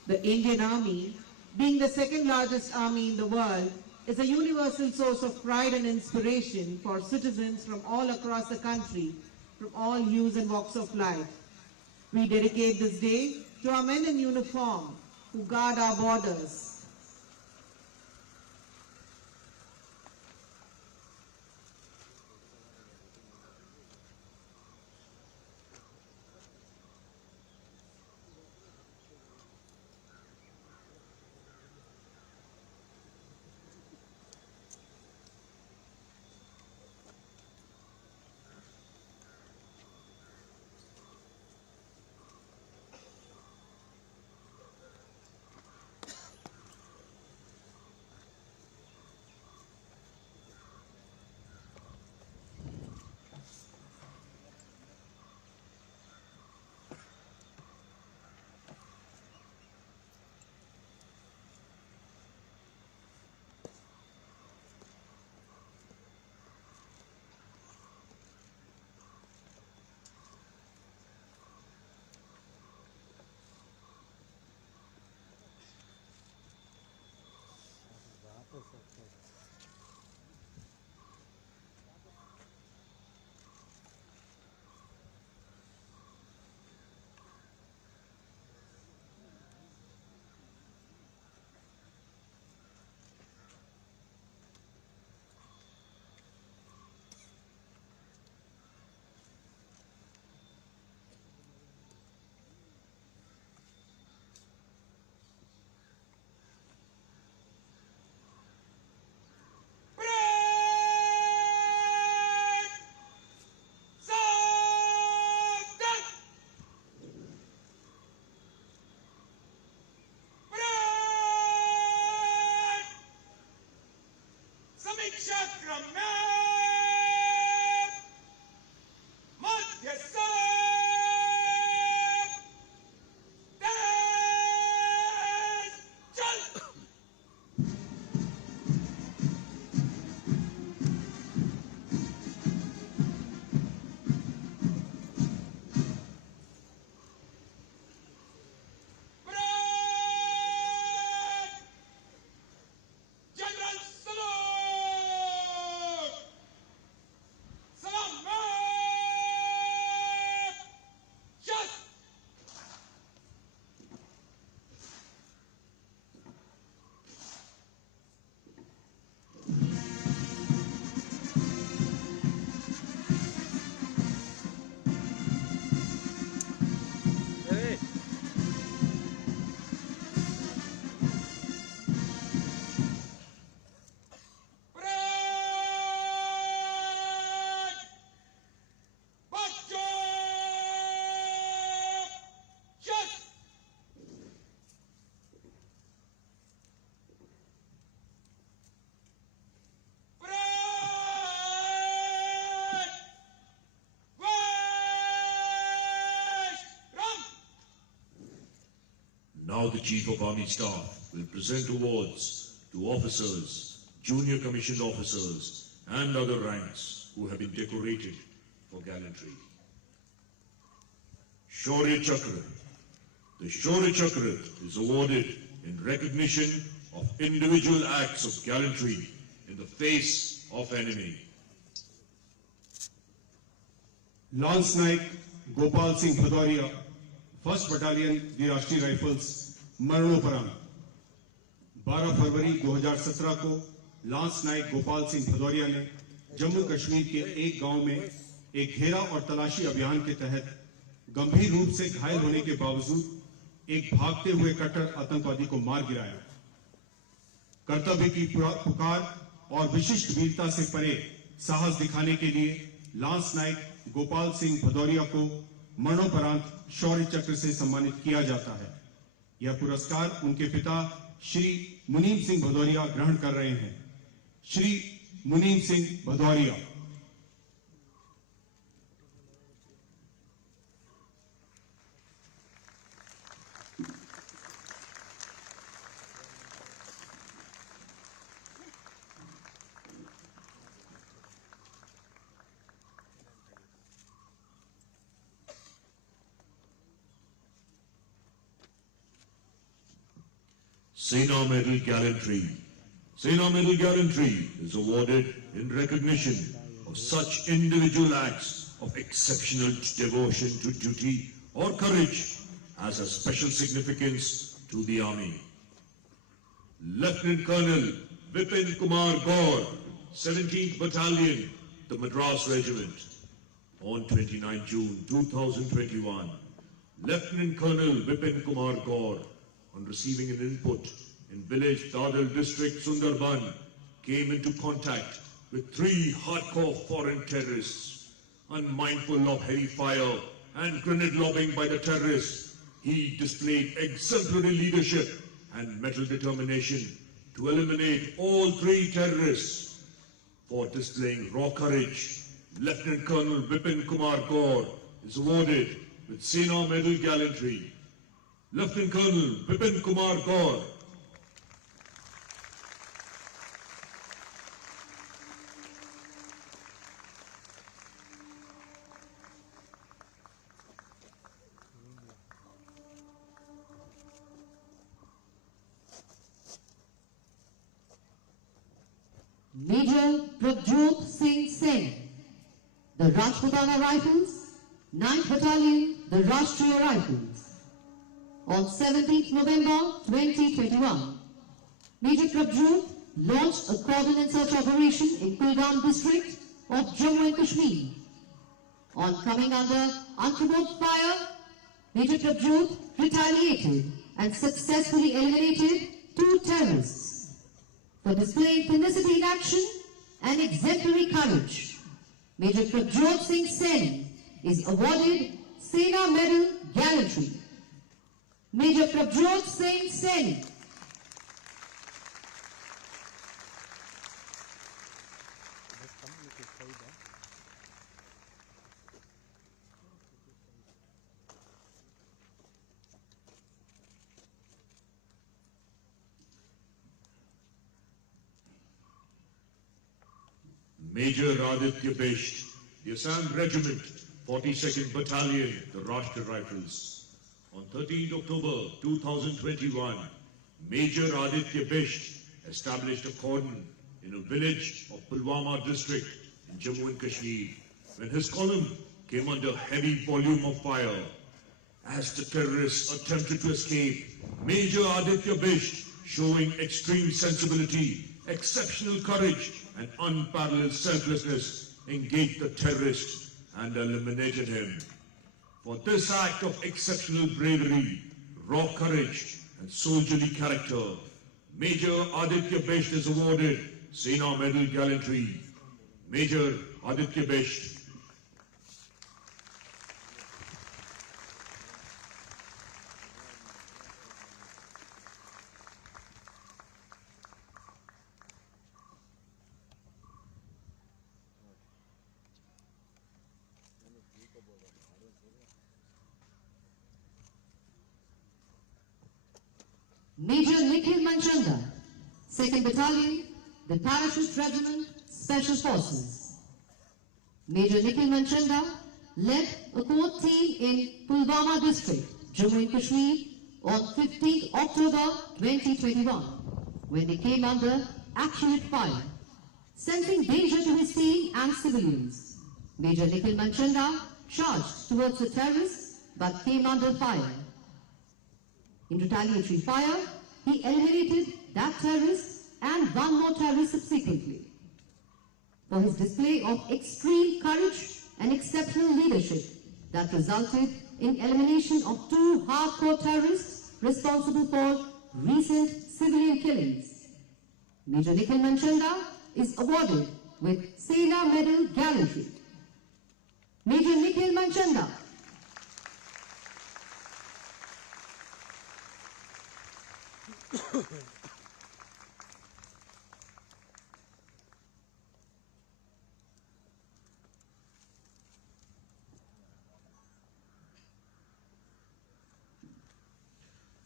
The Indian Army, being the second largest army in the world, is a universal source of pride and inspiration for citizens from all across the country, from all hues and walks of life. We dedicate this day to our men in uniform who guard our borders. Now the Chief of Army Staff will present awards to officers, junior commissioned officers and other ranks who have been decorated for gallantry. Shaurya Chakra. The Shaurya Chakra is awarded in recognition of individual acts of gallantry in the face of enemy. Lance Naik Gopal Singh Bhadoria, 1st Battalion, the Rashtriya Rifles, मरणोपरांत 12 फरवरी 2017 को lance Naik Gopal Singh Bhadauria ने जम्मू कश्मीर के एक गांव में एक घेरा और तलाशी अभियान के तहत गंभीर रूप से घायल होने के बावजूद एक भागते हुए कट्टर आतंकवादी को मार गिराया। कर्तव्य की पुकार और विशिष्ट वीरता से परे साहस दिखाने के लिए लांस नाइक गोपाल सिंह भदौरिया को मरणोपरांत शौर्य चक्र से सम्मानित किया जाता है। यह पुरस्कार उनके पिता श्री मुनीम सिंह भदौरिया ग्रहण कर रहे हैं। श्री मुनीम Singh Bhadauria. Sena Medal Gallantry. Sena Medal Gallantry is awarded in recognition of such individual acts of exceptional devotion to duty or courage as a special significance to the Army. Lieutenant Colonel Vipin Kumar Gaur, 17th Battalion, the Madras Regiment. On 29 June 2021, Lieutenant Colonel Vipin Kumar Gaur, on receiving an input in village Dadal district Sundarban, came into contact with 3 hardcore foreign terrorists. Unmindful of heavy fire and grenade lobbing by the terrorists, he displayed exemplary leadership and mental determination to eliminate all 3 terrorists. For displaying raw courage, Lieutenant Colonel Vipin Kumar Gaur is awarded with Sena Medal Gallantry. Lieutenant Colonel Vipin Kumar Gaur. Major Prabjot Singh Sen, the Rajputana Rifles, 9th Battalion, the Rashtriya Rifles. On 17th November 2021, Major Prabjot launched a cordon and search operation in Kulgam district of Jammu and Kashmir. On coming under unprovoked fire, Major Prabjot retaliated and successfully eliminated 2 terrorists. For displaying tenacity in action and exemplary courage, Major Prabjot Singh Sen is awarded Sena Medal Gallantry. Major Prabjot Singh Sen. Major Aditya Besht, the Assam Regiment, 42nd Battalion, the Rashtriya Rifles. On 13th October 2021, Major Aditya Besht established a cordon in a village of Pulwama district in Jammu and Kashmir when his column came under heavy volume of fire. As the terrorists attempted to escape, Major Aditya Besht, showing extreme sensibility, exceptional courage and unparalleled selflessness, engaged the terrorist and eliminated him. For this act of exceptional bravery, raw courage and soldierly character, Major Aditya Besht is awarded Sena Medal Gallantry. Major Aditya Besht. Major Nikhil Manchanda, 2nd Battalion, the Parachute Regiment, Special Forces. Major Nikhil Manchanda led a core team in Pulwama district, Jammu and Kashmir on 15th October 2021 when they came under accurate fire, sensing danger to his team and civilians. Major Nikhil Manchanda charged towards the terrorists but came under fire. In retaliatory fire, he eliminated that terrorist and one more terrorist subsequently. For his display of extreme courage and exceptional leadership that resulted in elimination of 2 hardcore terrorists responsible for recent civilian killings. Major Nikhil Manchanda is awarded with Sena Medal Gallantry. Major Nikhil Manchanda.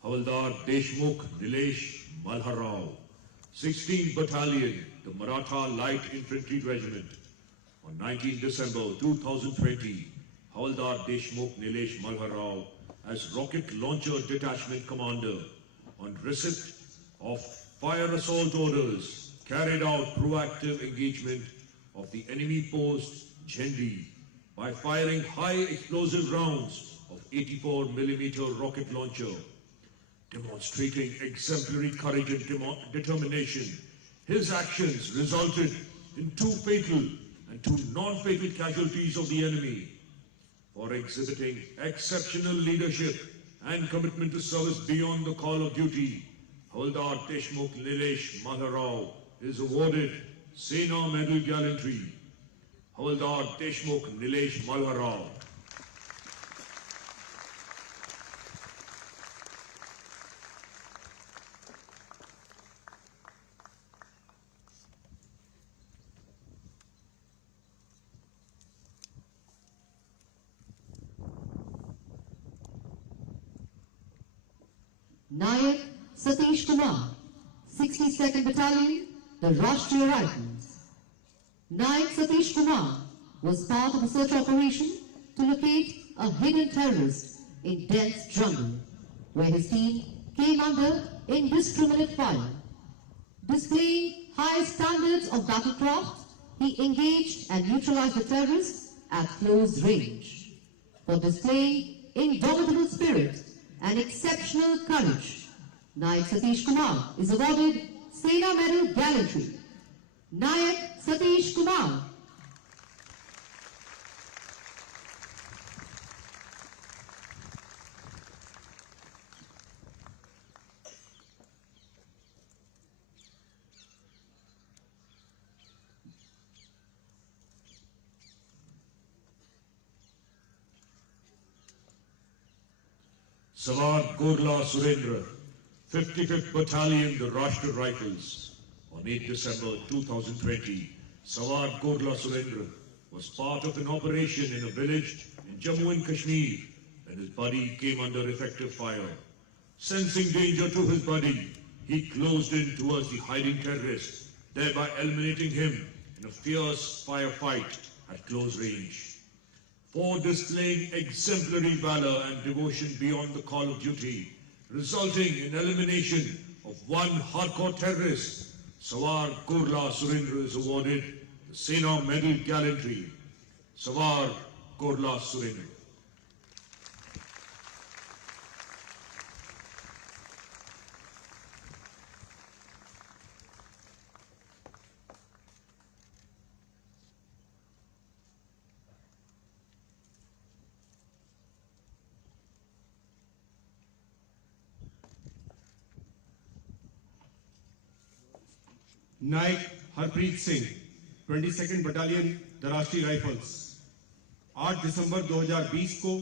Havaldar Deshmukh Nilesh Malharrao, 16th Battalion, the Maratha Light Infantry Regiment. On 19 December 2020, Havaldar Deshmukh Nilesh Malharrao, as Rocket Launcher Detachment Commander, on receipt of fire assault orders, carried out proactive engagement of the enemy post Jhendi by firing high explosive rounds of 84mm rocket launcher. Demonstrating exemplary courage and determination, his actions resulted in 2 fatal and 2 non-fatal casualties of the enemy. For exhibiting exceptional leadership and commitment to service beyond the call of duty, Havaldar Deshmukh Nilesh Malharrao is awarded Sena Medal Gallantry. Havaldar Deshmukh Nilesh Malharrao. Nayak Satish Kumar, 62nd Battalion, the Rashtriya Rifles. Nayak Satish Kumar was part of a search operation to locate a hidden terrorist in dense jungle, where his team came under indiscriminate fire. Displaying high standards of battlecraft, he engaged and neutralized the terrorists at close range. For displaying indomitable spirit and exceptional courage, Nayak Satish Kumar is awarded Sena Medal Gallantry. Nayak Satish Kumar. Sawar Gorla Surendra, 55th Battalion, the Rashtriya Rifles. On 8 December 2020, Sawar Gorla Surendra was part of an operation in a village in Jammu and Kashmir when his buddy came under effective fire. Sensing danger to his buddy, he closed in towards the hiding terrorist, thereby eliminating him in a fierce firefight at close range. For displaying exemplary valor and devotion beyond the call of duty, resulting in elimination of 1 hardcore terrorist, Sawar Gorla Surendra is awarded the Sena Medal Gallantry. Sawar Gorla Surendra. Naik Harpreet Singh, 22nd battalion the Rashtriya Rifles. 8 दिसंबर 2020 को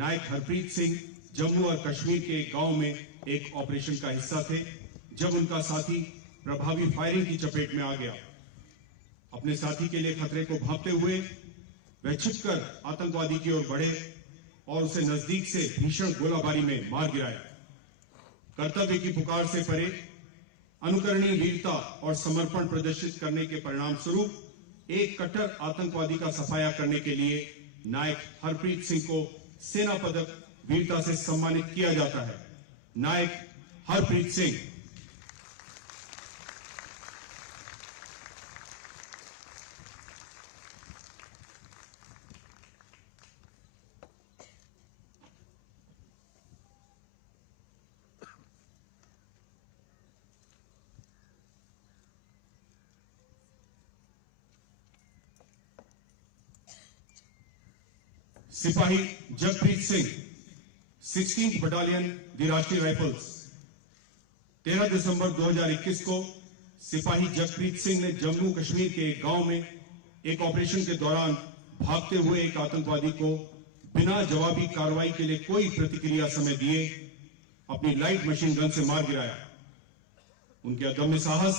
नायक हरप्रीत सिंह जम्मू और कश्मीर के गांव में एक operation का हिस्सा थे जब उनका साथी प्रभावी फायरिंग की चपेट में आ गया। अपने साथी के लिए खतरे को भांपते हुए वह छिपकर आतंकवादी की ओर बढ़े और उसे नजदीक से भीषण गोलाबारी में मार गिराया। कर्तव्य की पुकार से परे अनुकरणीय वीरता और समर्पण प्रदर्शित करने के परिणाम स्वरूप एक कट्टर आतंकवादी का सफाया करने के लिए नायक हरप्रीत सिंह को सेना पदक वीरता से सम्मानित किया जाता है। नायक हरप्रीत सिंह। सिपाही जगप्रीत सिंह, 16th बटालियन दी राष्ट्रीय राइफल्स। 13 दिसंबर 2021 को सिपाही जगप्रीत सिंह ने जम्मू कश्मीर के एक गांव में एक ऑपरेशन के दौरान भागते हुए एक आतंकवादी को बिना जवाबी कार्रवाई के लिए कोई प्रतिक्रिया समय दिए अपनी लाइट मशीन गन से मार गिराया। उनके अदम्य साहस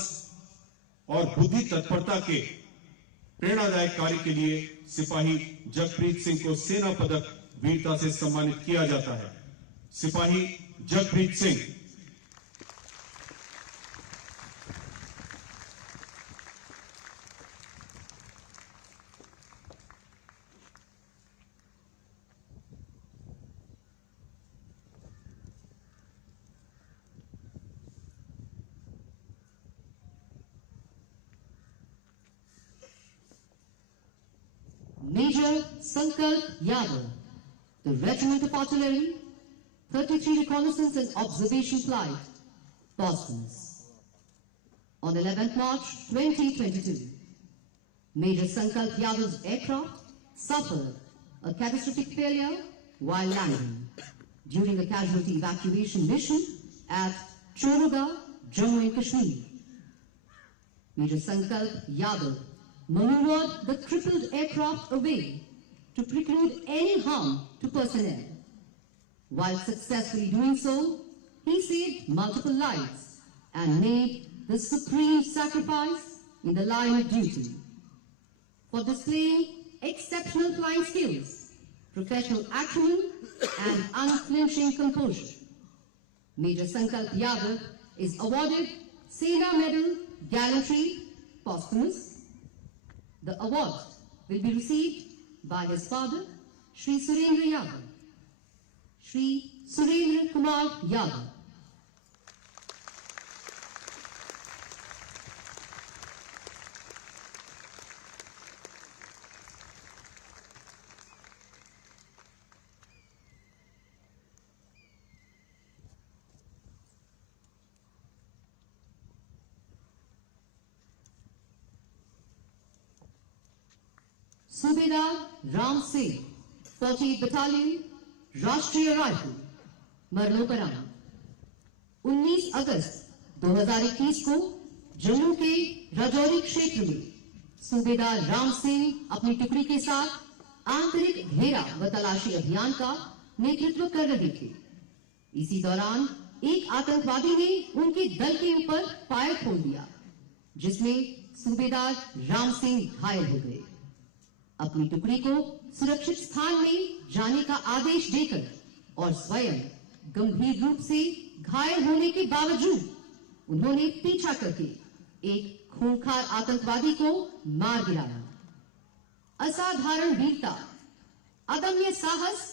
और बुद्धि तत्परता के प्रेरणादायक कार्य के लिए सिपाही जगप्रीत सिंह को सेना पदक वीरता से सम्मानित किया जाता है। सिपाही Jagpreet Singh. Major Sankalp Yadav, the Regiment of Artillery, 33 Reconnaissance and Observation Flight, posthumous. On 11th March 2022, Major Sankalp Yadav's aircraft suffered a catastrophic failure while landing during a casualty evacuation mission at Choruga, Jammu and Kashmir. Major Sankalp Yadav maneuvered the crippled aircraft away to preclude any harm to personnel. While successfully doing so, he saved multiple lives and made the supreme sacrifice in the line of duty. For displaying exceptional flying skills, professional acumen, and unflinching composure, Major Sankalp Yadav is awarded Sena Medal Gallantry posthumous. The award will be received by his father, Shri Surendra Yadav. Shri Surendra Kumar Yadav. Subedar Ram Singh, 40th Battalion, राष्ट्रीय rifle, मरणोपरांत। 19 अगस्त 2021 को जम्मू के राजौरी क्षेत्र में सूबेदार राम सिंह अपनी टुकड़ी के साथ आंतरिक घेरा व तलाशी अभियान का नेतृत्व कर रहे थे। इसी दौरान एक आतंकवादी ने उनके दल के ऊपर फायर खोल दिया, जिसमें सूबेदार राम सिंह घायल हो गए। अपनी टुकड़ी को सुरक्षित स्थान में जाने का आदेश देकर और स्वयं गंभीर रूप से घायल होने के बावजूद उन्होंने पीछा करके एक खूंखार आतंकवादी को मार गिराया। असाधारण वीरता, अदम्य साहस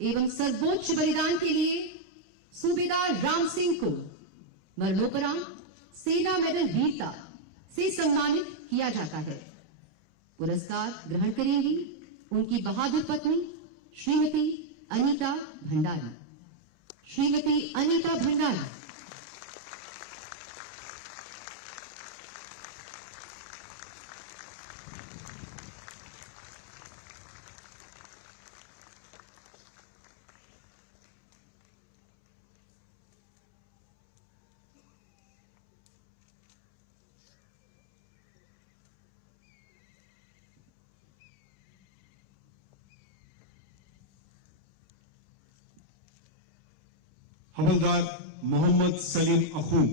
एवं सर्वोच्च बलिदान के लिए सूबेदार राम सिंह को मरणोपरांत सेना मेडल वीरता से सम्मानित किया जाता है। पुरस्कार ग्रहण करेंगी उनकी बहादुर पत्नी Shrimati Anita Bhandari. Shrimati Anita Bhandari. Havildar Mohammad Salim Akhoon,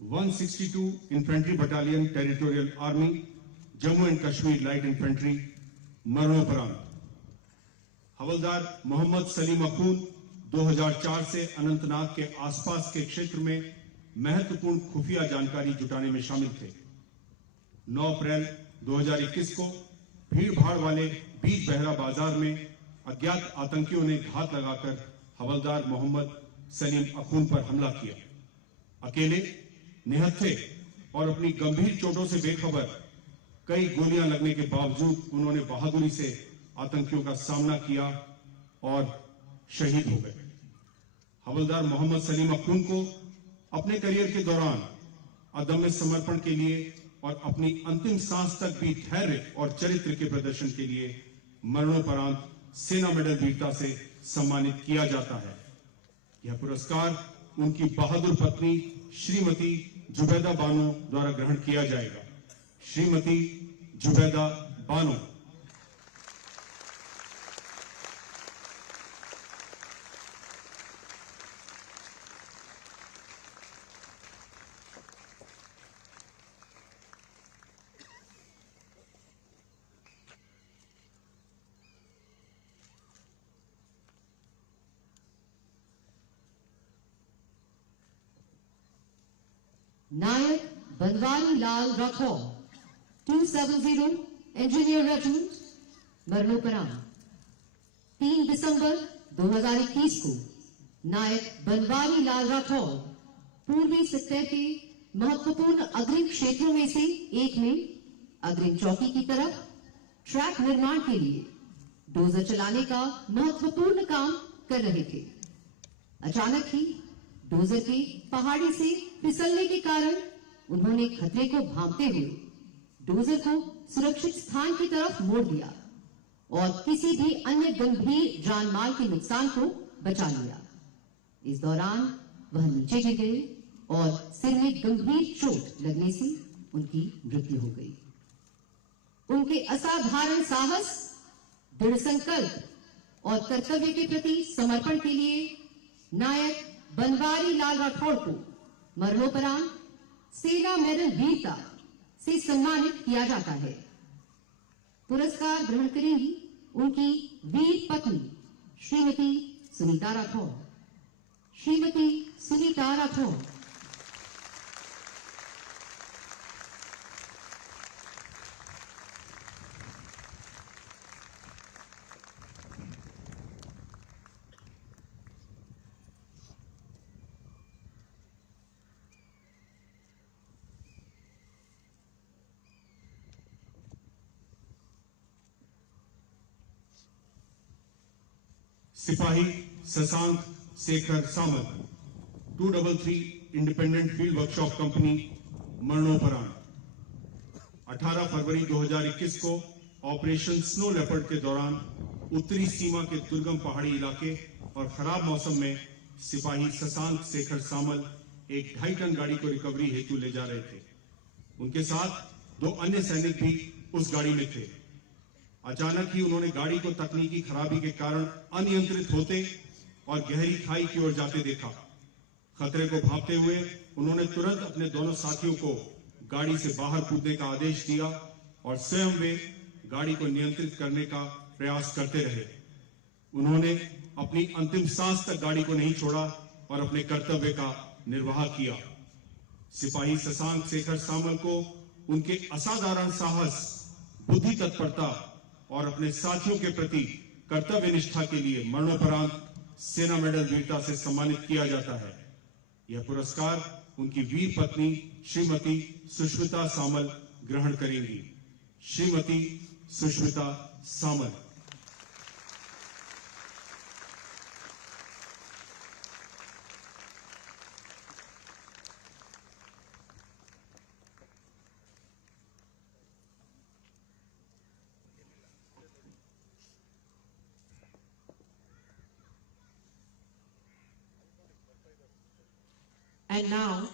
162 infantry battalion territorial army, Jammu and Kashmir light infantry, मरणोपरांत। हवलदार मोहम्मद सलीम अखून 2004 से अनंतनाग के आसपास के क्षेत्र में महत्वपूर्ण खुफिया जानकारी जुटाने में शामिल थे। 9 अप्रैल 2021 को भीड़-भाड़ वाले बीच बहरा बाजार में अज्ञात आतंकियों ने घात लगाकर हवलदार मोहम्मद सलीम अखून पर हमला किया। अकेले, निहत्थे और अपनी गंभीर चोटों से बेखबर कई गोलियां लगने के बावजूद उन्होंने बहादुरी से आतंकियों का सामना किया और शहीद हो गए। हवलदार मोहम्मद सलीम अखून को अपने करियर के दौरान अदम्य समर्पण के लिए और अपनी अंतिम सांस तक भी धैर्य और चरित्र के प्रदर्शन के लिए मरणोपरांत सेना मेडल वीरता से सम्मानित किया जाता है। यह पुरस्कार उनकी बहादुर पत्नी श्रीमती जुबैदा बानो द्वारा ग्रहण किया जाएगा। श्रीमती जुबैदा बानो। नायक बनवारी लाल राठौर 270 इंजीनियर रेजिमेंट मरणोपरांत। 3 दिसंबर 2021 को नायक बनवारी लाल राठौर पूर्वी सेक्टर के महत्वपूर्ण अग्रिम क्षेत्रों में से एक में अग्रिम चौकी की तरफ ट्रैक निर्माण के लिए डोजर चलाने का महत्वपूर्ण काम कर रहे थे। अचानक ही डोजर के पहाड़ी से फिसलने के कारण उन्होंने खतरे को भांपते हुए डोजर को सुरक्षित स्थान की तरफ मोड़ दिया और किसी भी अन्य गंभीर जान माल के नुकसान को बचा लिया। इस दौरान वह नीचे गिर गए और सिर में गंभीर चोट लगने से उनकी मृत्यु हो गई। उनके असाधारण साहस, दृढ़ संकल्प और कर्तव्य के प्रति समर्पण के लिए नायक बनवारी लाल राठौर को मरणोपरांत सेना मेडल वीरता से सम्मानित किया जाता है। पुरस्कार ग्रहण करेंगी उनकी वीर पत्नी श्रीमती सुनीता राठौर। श्रीमती सुनीता राठौर। सिपाही शशांक शेखर सामंत 233 इंडिपेंडेंट फील्ड वर्कशॉप कंपनी मरणोपरांत। 18 फरवरी 2021 को ऑपरेशन स्नो लेपर्ड के दौरान उत्तरी सीमा के दुर्गम पहाड़ी इलाके और खराब मौसम में सिपाही शशांक शेखर सामल एक 2.5 टन गाड़ी को रिकवरी हेतु ले जा रहे थे। उनके साथ 2 अन्य सैनिक भी उस गाड़ी में थे। अचानक ही उन्होंने गाड़ी को तकनीकी खराबी के कारण अनियंत्रित होते और गहरी खाई की ओर जाते देखा। खतरे को भांपते हुए उन्होंने तुरंत अपने दोनों साथियों को गाड़ी से बाहर कूदने का आदेश दिया और स्वयं वे गाड़ी को नियंत्रित करने का प्रयास करते रहे। उन्होंने अपनी अंतिम सांस तक गाड़ी को नहीं छोड़ा और अपने कर्तव्य का निर्वाह किया। सिपाही शशांक शेखर सामल को उनके असाधारण साहस, बुद्धि तत्परता और अपने साथियों के प्रति कर्तव्य निष्ठा के लिए मरणोपरांत सेना मेडल वीरता से सम्मानित किया जाता है। यह पुरस्कार उनकी वीर पत्नी श्रीमती सुष्मिता सामल ग्रहण करेंगी। श्रीमती सुष्मिता सामल। And now,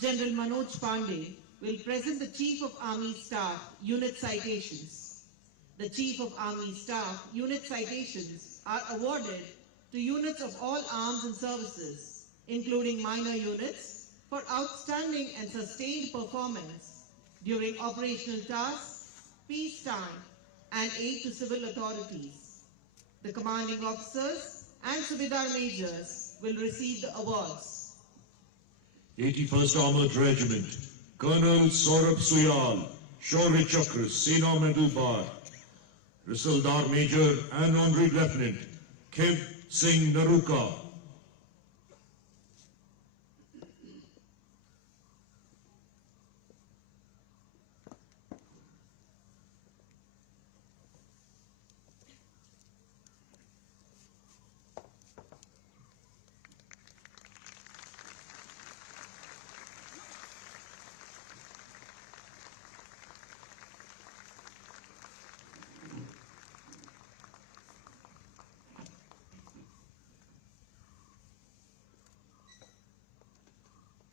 General Manoj Pandey will present the Chief of Army Staff Unit Citations. The Chief of Army Staff Unit Citations are awarded to units of all arms and services, including minor units, for outstanding and sustained performance during operational tasks, peacetime, and aid to civil authorities. The commanding officers and Subedar Majors will receive the awards. 81st Armored Regiment, Colonel Saurabh Suyal, Shaurya Chakra, Sena Medal Bar, Risaldar Major and Honorary Lieutenant, Kev Singh Naruka.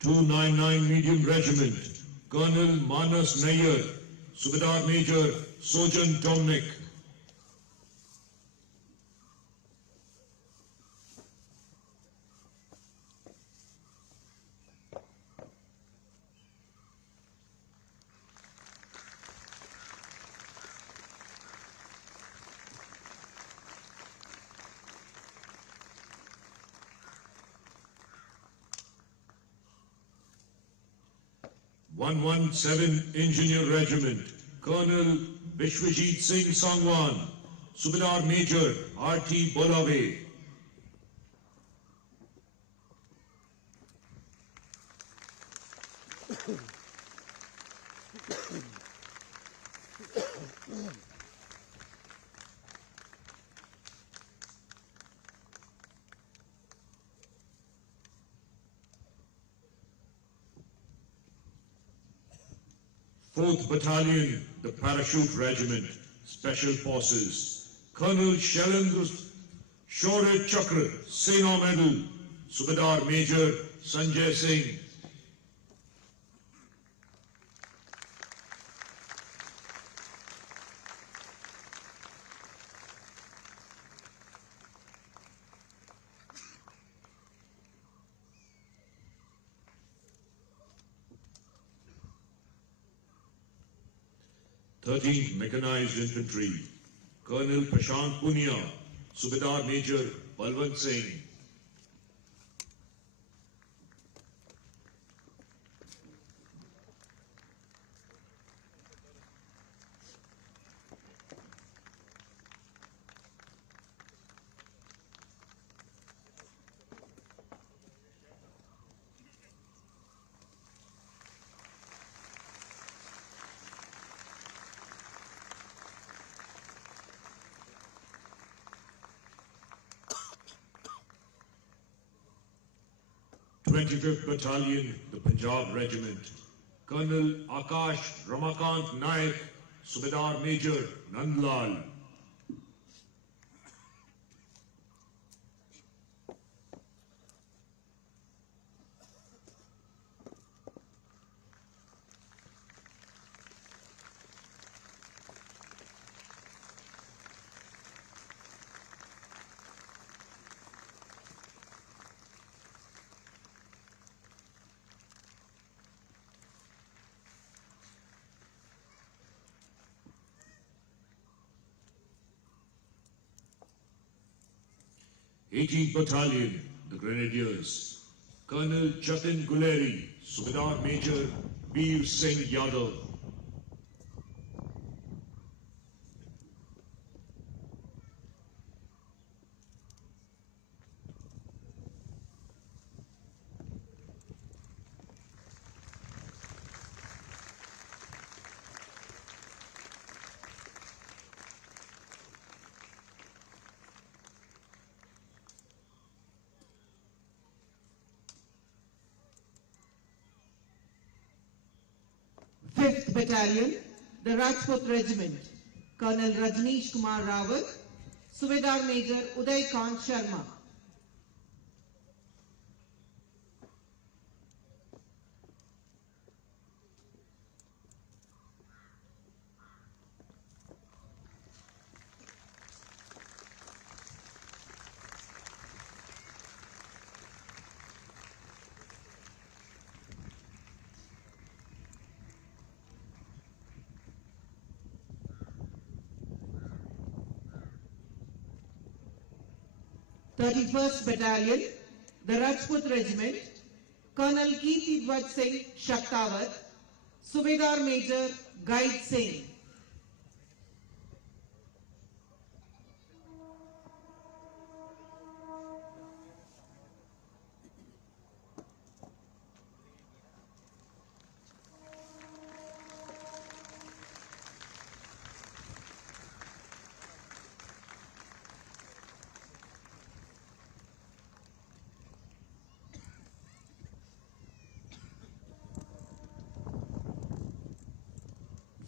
(299) Medium Regiment, Colonel Manas Nayyar, Subedar Major Sojan Dominic. (117) Engineer Regiment, Colonel Vishwajit Singh Sangwan, Subedar Major R.T. Bolave. (4th Battalion, the Parachute Regiment, Special Forces, Colonel Shailendra Shaurya Chakra, Sena Medal, Subedar Major Sanjay Singh. (13th Mechanized Infantry, Colonel Prashant Punia, Subedar Major Balwant Singh. (25th Battalion, the Punjab Regiment, Colonel Akash Ramakant Naik, Subedar Major Nandlal. (18th Battalion, the Grenadiers, Colonel Jatin Guleri, Subedar Major Veer Singh Yadav. Fifth Battalion, the Rajput Regiment, Colonel Rajneesh Kumar Rawat, Subedar Major Uday Kant Sharma. 31st Battalion, the Rajput Regiment, Colonel Kirti Dwaj Singh Shaktawat, Subedar Major Guide Singh.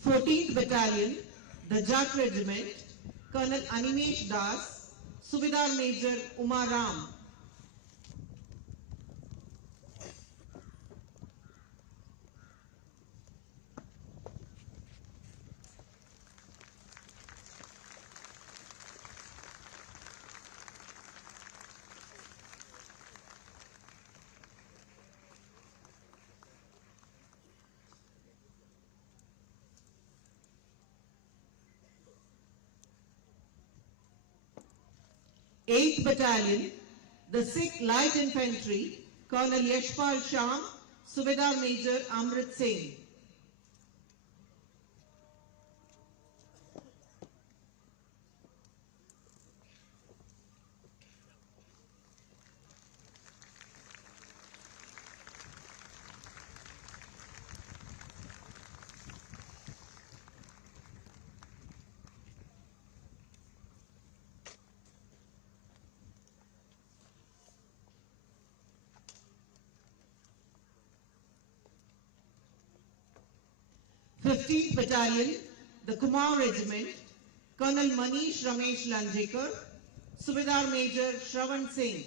Fourteenth Battalion, the Jat Regiment, Colonel Animesh Das, Subedar Major Umar Ram. Eighth Battalion, the Sikh Light Infantry, Colonel Yashpal Sham, Subedar Major Amrit Singh. Fifteenth Battalion, the Kumar Regiment, Colonel Manish Ramesh Lanjekar, Subedar Major Shravan Singh.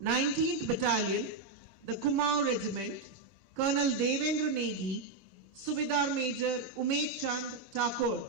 Nineteenth Battalion, the Kumar Regiment, Colonel Devendra Negi, Subedar Major Umed Chand Thakur.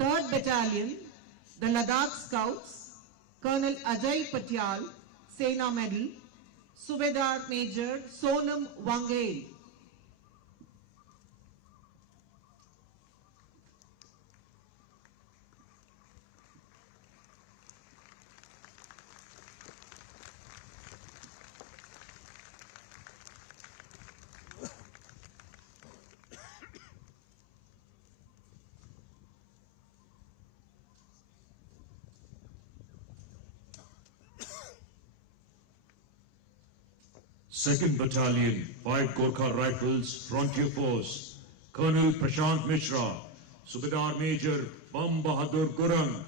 Third Battalion, the Ladakh Scouts, Colonel Ajay Patyal, Sena Medal, Subedar Major Sonam Wangale. Second Battalion, 5 Gorkha Rifles, Frontier Force, Colonel Prashant Mishra, Subedar Major Bam Bahadur Gurung.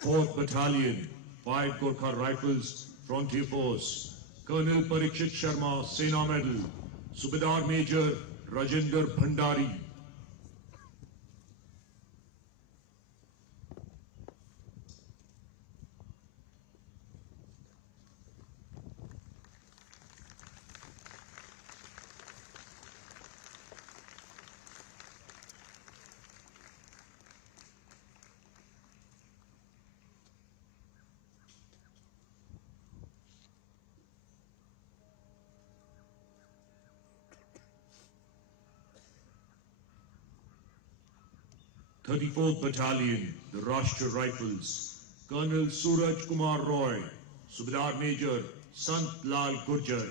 Fourth Battalion, 5 Gorkha Rifles, Frontier Force, Colonel Parikshit Sharma, Sena Medal, Subedar Major Rajinder Bhandari. 34th Battalion, the Rashtra Rifles, Colonel Suraj Kumar Roy, Subedar Major Sant Lal Gurjar.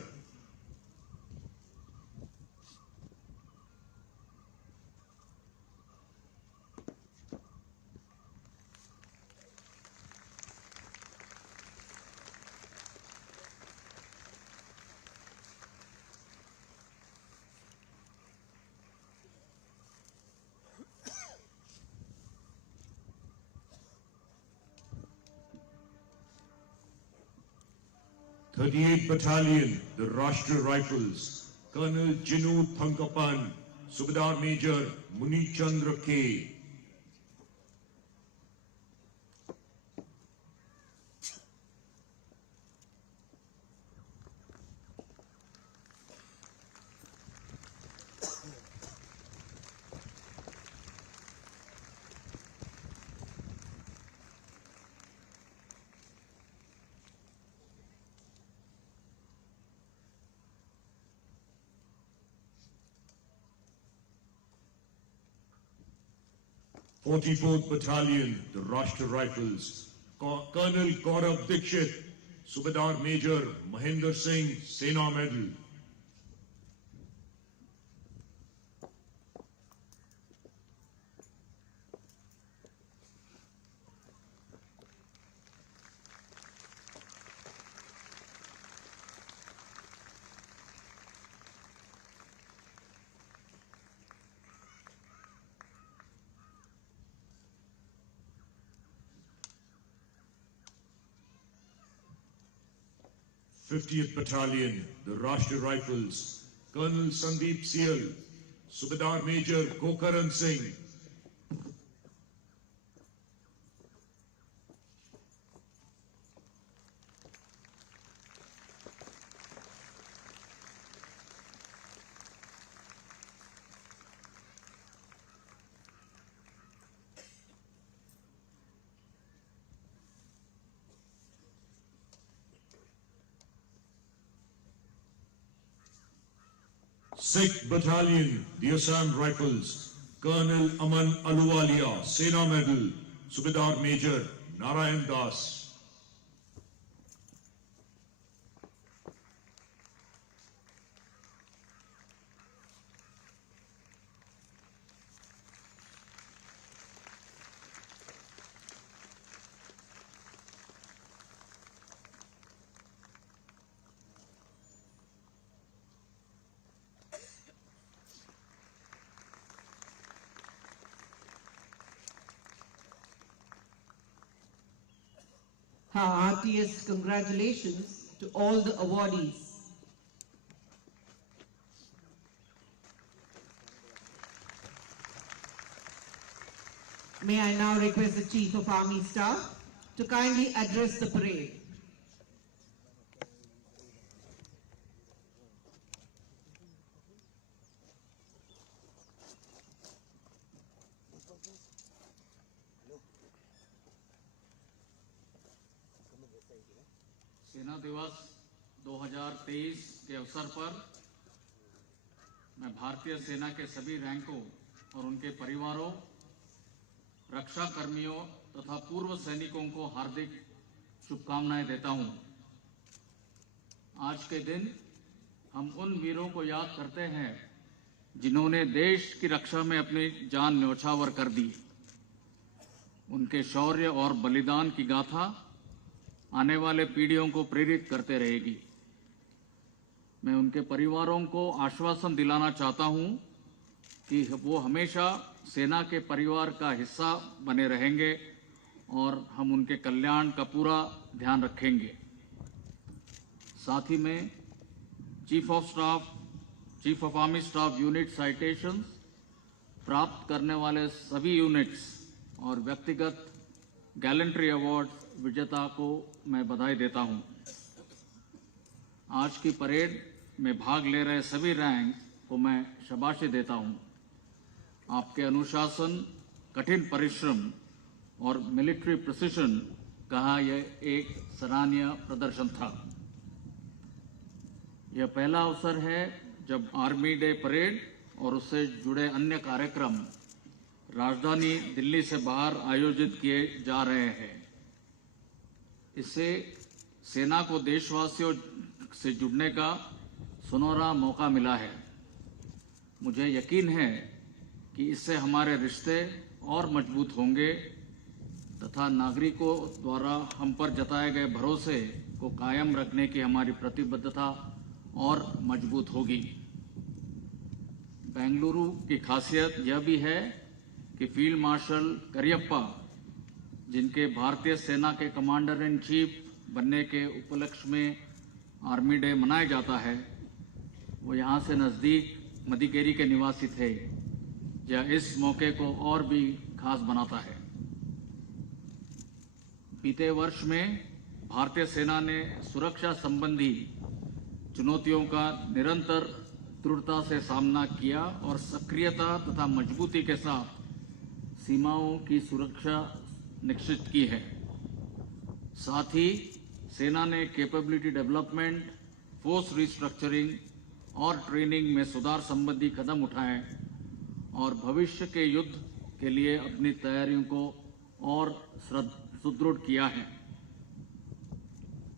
th Battalion, the Rashtra Rifles, Colonel Jinu Thankapan, Subedar Major Muni Chandra K. 44th Battalion, the Rashtra Rifles, Colonel Gaurav Dikshit, Subedar Major Mahinder Singh, Sena Medal. th Battalion, the Rashtra Rifles, Colonel Sandeep Sial, Subedar Major Gokaran Singh. Sixth Battalion, the Assam Rifles, Colonel Aman Aluwalia, Sena Medal, Subedar Major Narayan Das. Our heartiest congratulations to all the awardees. May I now request the Chief of Army Staff to kindly address the parade. सेना दिवस 2023 के अवसर पर मैं भारतीय सेना के सभी रैंकों और उनके परिवारों, रक्षा कर्मियों तथा पूर्व सैनिकों को हार्दिक शुभकामनाएं देता हूं। आज के दिन हम उन वीरों को याद करते हैं जिन्होंने देश की रक्षा में अपनी जान न्यौछावर कर दी। उनके शौर्य और बलिदान की गाथा आने वाले पीढ़ियों को प्रेरित करते रहेगी। मैं उनके परिवारों को आश्वासन दिलाना चाहता हूं कि वो हमेशा सेना के परिवार का हिस्सा बने रहेंगे और हम उनके कल्याण का पूरा ध्यान रखेंगे। साथ ही में chief of army staff unit citations प्राप्त करने वाले सभी यूनिट्स और व्यक्तिगत गैलेंट्री अवार्ड विजेता को मैं बधाई देता हूं। आज की परेड में भाग ले रहे सभी रैंक को मैं शाबाशी देता हूं। आपके अनुशासन, कठिन परिश्रम और मिलिट्री प्रिसिशन का यह एक सराहनीय प्रदर्शन था। यह पहला अवसर है जब आर्मी डे परेड और उससे जुड़े अन्य कार्यक्रम राजधानी दिल्ली से बाहर आयोजित किए जा रहे हैं। इससे सेना को देशवासियों से जुड़ने का सुनहरा मौका मिला है। मुझे यकीन है कि इससे हमारे रिश्ते और मजबूत होंगे तथा नागरिकों द्वारा हम पर जताए गए भरोसे को कायम रखने की हमारी प्रतिबद्धता और मजबूत होगी। बेंगलुरु की खासियत यह भी है कि फील्ड मार्शल करियप्पा, जिनके भारतीय सेना के कमांडर इन चीफ बनने के उपलक्ष्य में आर्मी डे मनाया जाता है, वो यहाँ से नज़दीक मदिकेरी के निवासी थे। यह इस मौके को और भी खास बनाता है। बीते वर्ष में भारतीय सेना ने सुरक्षा संबंधी चुनौतियों का निरंतर दृढ़ता से सामना किया और सक्रियता तथा मजबूती के साथ सीमाओं की सुरक्षा निश्चित की है। साथ ही सेना ने कैपेबिलिटी डेवलपमेंट, फोर्स रिस्ट्रक्चरिंग और ट्रेनिंग में सुधार संबंधी कदम उठाए और भविष्य के युद्ध के लिए अपनी तैयारियों को और सुदृढ़ किया है।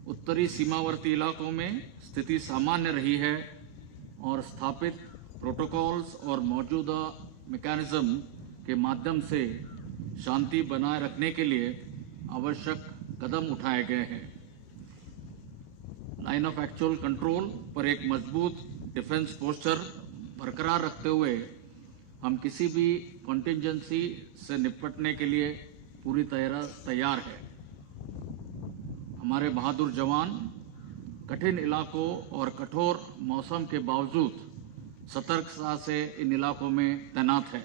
उत्तरी सीमावर्ती इलाकों में स्थिति सामान्य रही है और स्थापित प्रोटोकॉल्स और मौजूदा मैकेनिज्म के माध्यम से शांति बनाए रखने के लिए आवश्यक कदम उठाए गए हैं। लाइन ऑफ एक्चुअल कंट्रोल पर एक मजबूत डिफेंस पोस्चर बरकरार रखते हुए हम किसी भी कॉन्टिंजेंसी से निपटने के लिए पूरी तरह तैयार है। हमारे बहादुर जवान कठिन इलाकों और कठोर मौसम के बावजूद सतर्कता से इन इलाकों में तैनात है।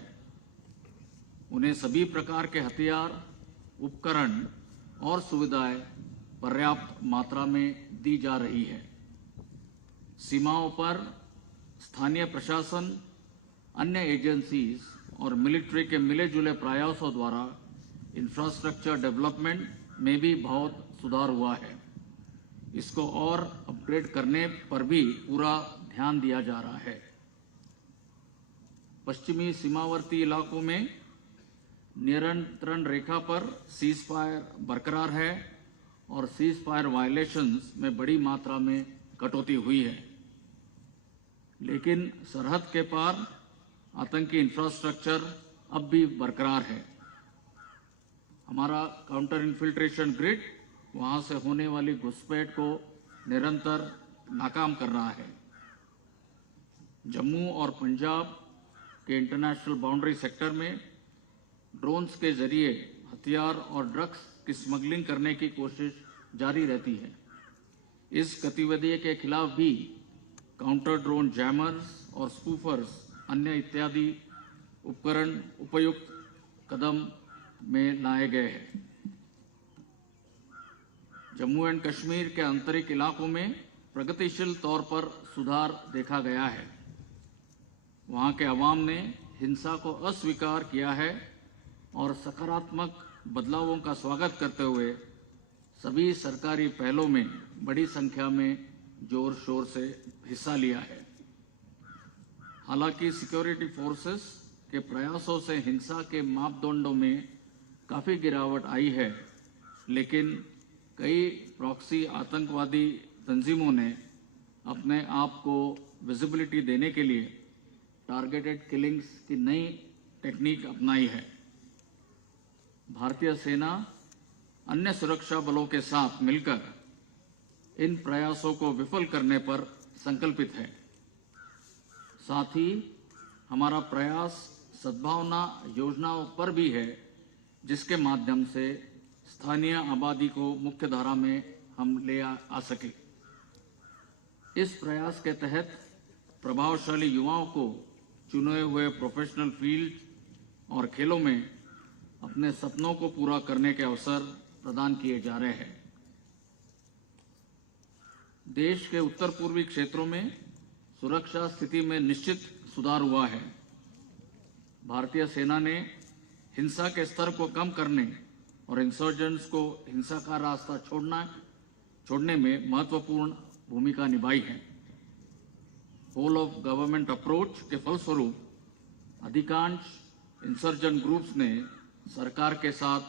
उन्हें सभी प्रकार के हथियार, उपकरण और सुविधाएं पर्याप्त मात्रा में दी जा रही है। सीमाओं पर स्थानीय प्रशासन, अन्य एजेंसीज और मिलिट्री के मिले जुले प्रयासों द्वारा इंफ्रास्ट्रक्चर डेवलपमेंट में भी बहुत सुधार हुआ है। इसको और अपग्रेड करने पर भी पूरा ध्यान दिया जा रहा है। पश्चिमी सीमावर्ती इलाकों में नियंत्रण रेखा पर सीज फायर बरकरार है और सीज फायर वायलेशंस में बड़ी मात्रा में कटौती हुई है, लेकिन सरहद के पार आतंकी इंफ्रास्ट्रक्चर अब भी बरकरार है। हमारा काउंटर इन्फिल्ट्रेशन ग्रिड वहां से होने वाली घुसपैठ को निरंतर नाकाम कर रहा है। जम्मू और पंजाब के इंटरनेशनल बाउंड्री सेक्टर में ड्रोन्स के जरिए हथियार और ड्रग्स की स्मगलिंग करने की कोशिश जारी रहती है। इस गतिविधि के खिलाफ भी काउंटर ड्रोन जैमर्स और स्पूफर्स अन्य इत्यादि उपकरण उपयुक्त कदम में लाए गए हैं। जम्मू एंड कश्मीर के आंतरिक इलाकों में प्रगतिशील तौर पर सुधार देखा गया है। वहां के अवाम ने हिंसा को अस्वीकार किया है और सकारात्मक बदलावों का स्वागत करते हुए सभी सरकारी पहलों में बड़ी संख्या में जोर शोर से हिस्सा लिया है। हालांकि सिक्योरिटी फोर्सेस के प्रयासों से हिंसा के मापदंडों में काफ़ी गिरावट आई है, लेकिन कई प्रॉक्सी आतंकवादी तंजीमों ने अपने आप को विजिबिलिटी देने के लिए टारगेटेड किलिंग्स की नई टेक्निक अपनाई है। भारतीय सेना अन्य सुरक्षा बलों के साथ मिलकर इन प्रयासों को विफल करने पर संकल्पित है। साथ ही हमारा प्रयास सद्भावना योजनाओं पर भी है, जिसके माध्यम से स्थानीय आबादी को मुख्य धारा में हम ले आ सके। इस प्रयास के तहत प्रभावशाली युवाओं को चुने हुए प्रोफेशनल फील्ड और खेलों में अपने सपनों को पूरा करने के अवसर प्रदान किए जा रहे हैं। देश के उत्तर पूर्वी क्षेत्रों में सुरक्षा स्थिति में निश्चित सुधार हुआ है। भारतीय सेना ने हिंसा के स्तर को कम करने और इंसर्जेंट्स को हिंसा का रास्ता छोड़ने में महत्वपूर्ण भूमिका निभाई है। होल ऑफ गवर्नमेंट अप्रोच के फलस्वरूप अधिकांश इंसर्जेंट ग्रुप्स ने सरकार के साथ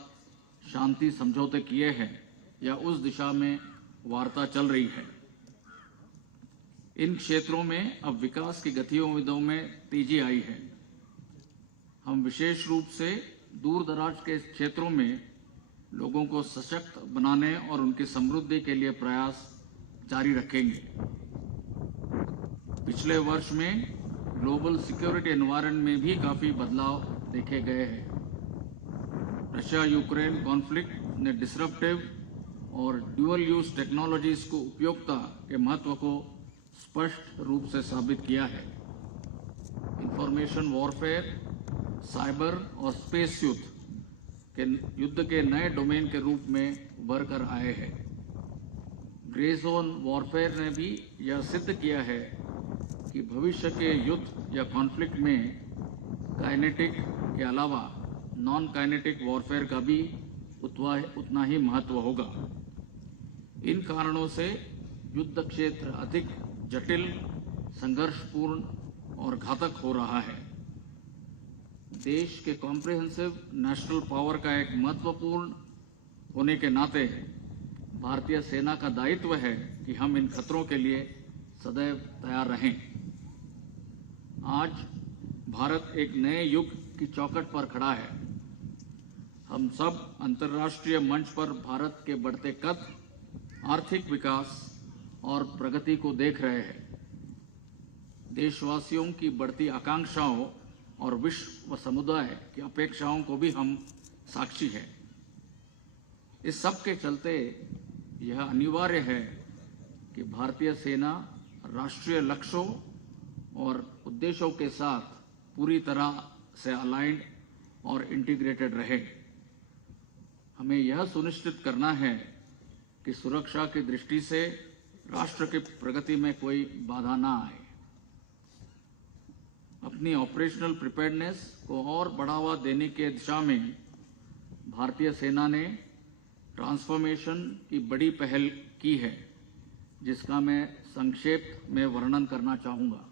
शांति समझौते किए हैं या उस दिशा में वार्ता चल रही है। इन क्षेत्रों में अब विकास की गतिविधियों में तेजी आई है। हम विशेष रूप से दूर दराज के क्षेत्रों में लोगों को सशक्त बनाने और उनकी समृद्धि के लिए प्रयास जारी रखेंगे। पिछले वर्ष में ग्लोबल सिक्योरिटी एनवायरनमेंट में भी काफी बदलाव देखे गए हैं। रशिया यूक्रेन कॉन्फ्लिक्ट ने डिसरप्टिव और ड्यूअल यूज टेक्नोलॉजीज को उपयोगिता के महत्व को स्पष्ट रूप से साबित किया है। इंफॉर्मेशन वॉरफेयर, साइबर और स्पेस युद्ध के नए डोमेन के रूप में उभर कर आए हैं। ग्रे जोन वॉरफेयर ने भी यह सिद्ध किया है कि भविष्य के युद्ध या कॉन्फ्लिक्ट में काइनेटिक के अलावा नॉन काइनेटिक वॉरफेयर का भी उतना ही महत्व होगा। इन कारणों से युद्ध क्षेत्र अधिक जटिल, संघर्षपूर्ण और घातक हो रहा है। देश के कॉम्प्रिहेंसिव नेशनल पावर का एक महत्वपूर्ण होने के नाते भारतीय सेना का दायित्व है कि हम इन खतरों के लिए सदैव तैयार रहें। आज भारत एक नए युग की चौखट पर खड़ा है। हम सब अंतर्राष्ट्रीय मंच पर भारत के बढ़ते कद, आर्थिक विकास और प्रगति को देख रहे हैं। देशवासियों की बढ़ती आकांक्षाओं और विश्व समुदाय की अपेक्षाओं को भी हम साक्षी हैं। इस सब के चलते यह अनिवार्य है कि भारतीय सेना राष्ट्रीय लक्ष्यों और उद्देश्यों के साथ पूरी तरह से अलाइंड और इंटीग्रेटेड रहे। हमें यह सुनिश्चित करना है कि सुरक्षा की दृष्टि से राष्ट्र की प्रगति में कोई बाधा ना आए। अपनी ऑपरेशनल प्रिपेयर्डनेस को और बढ़ावा देने के दिशा में भारतीय सेना ने ट्रांसफॉर्मेशन की बड़ी पहल की है, जिसका मैं संक्षेप में वर्णन करना चाहूँगा।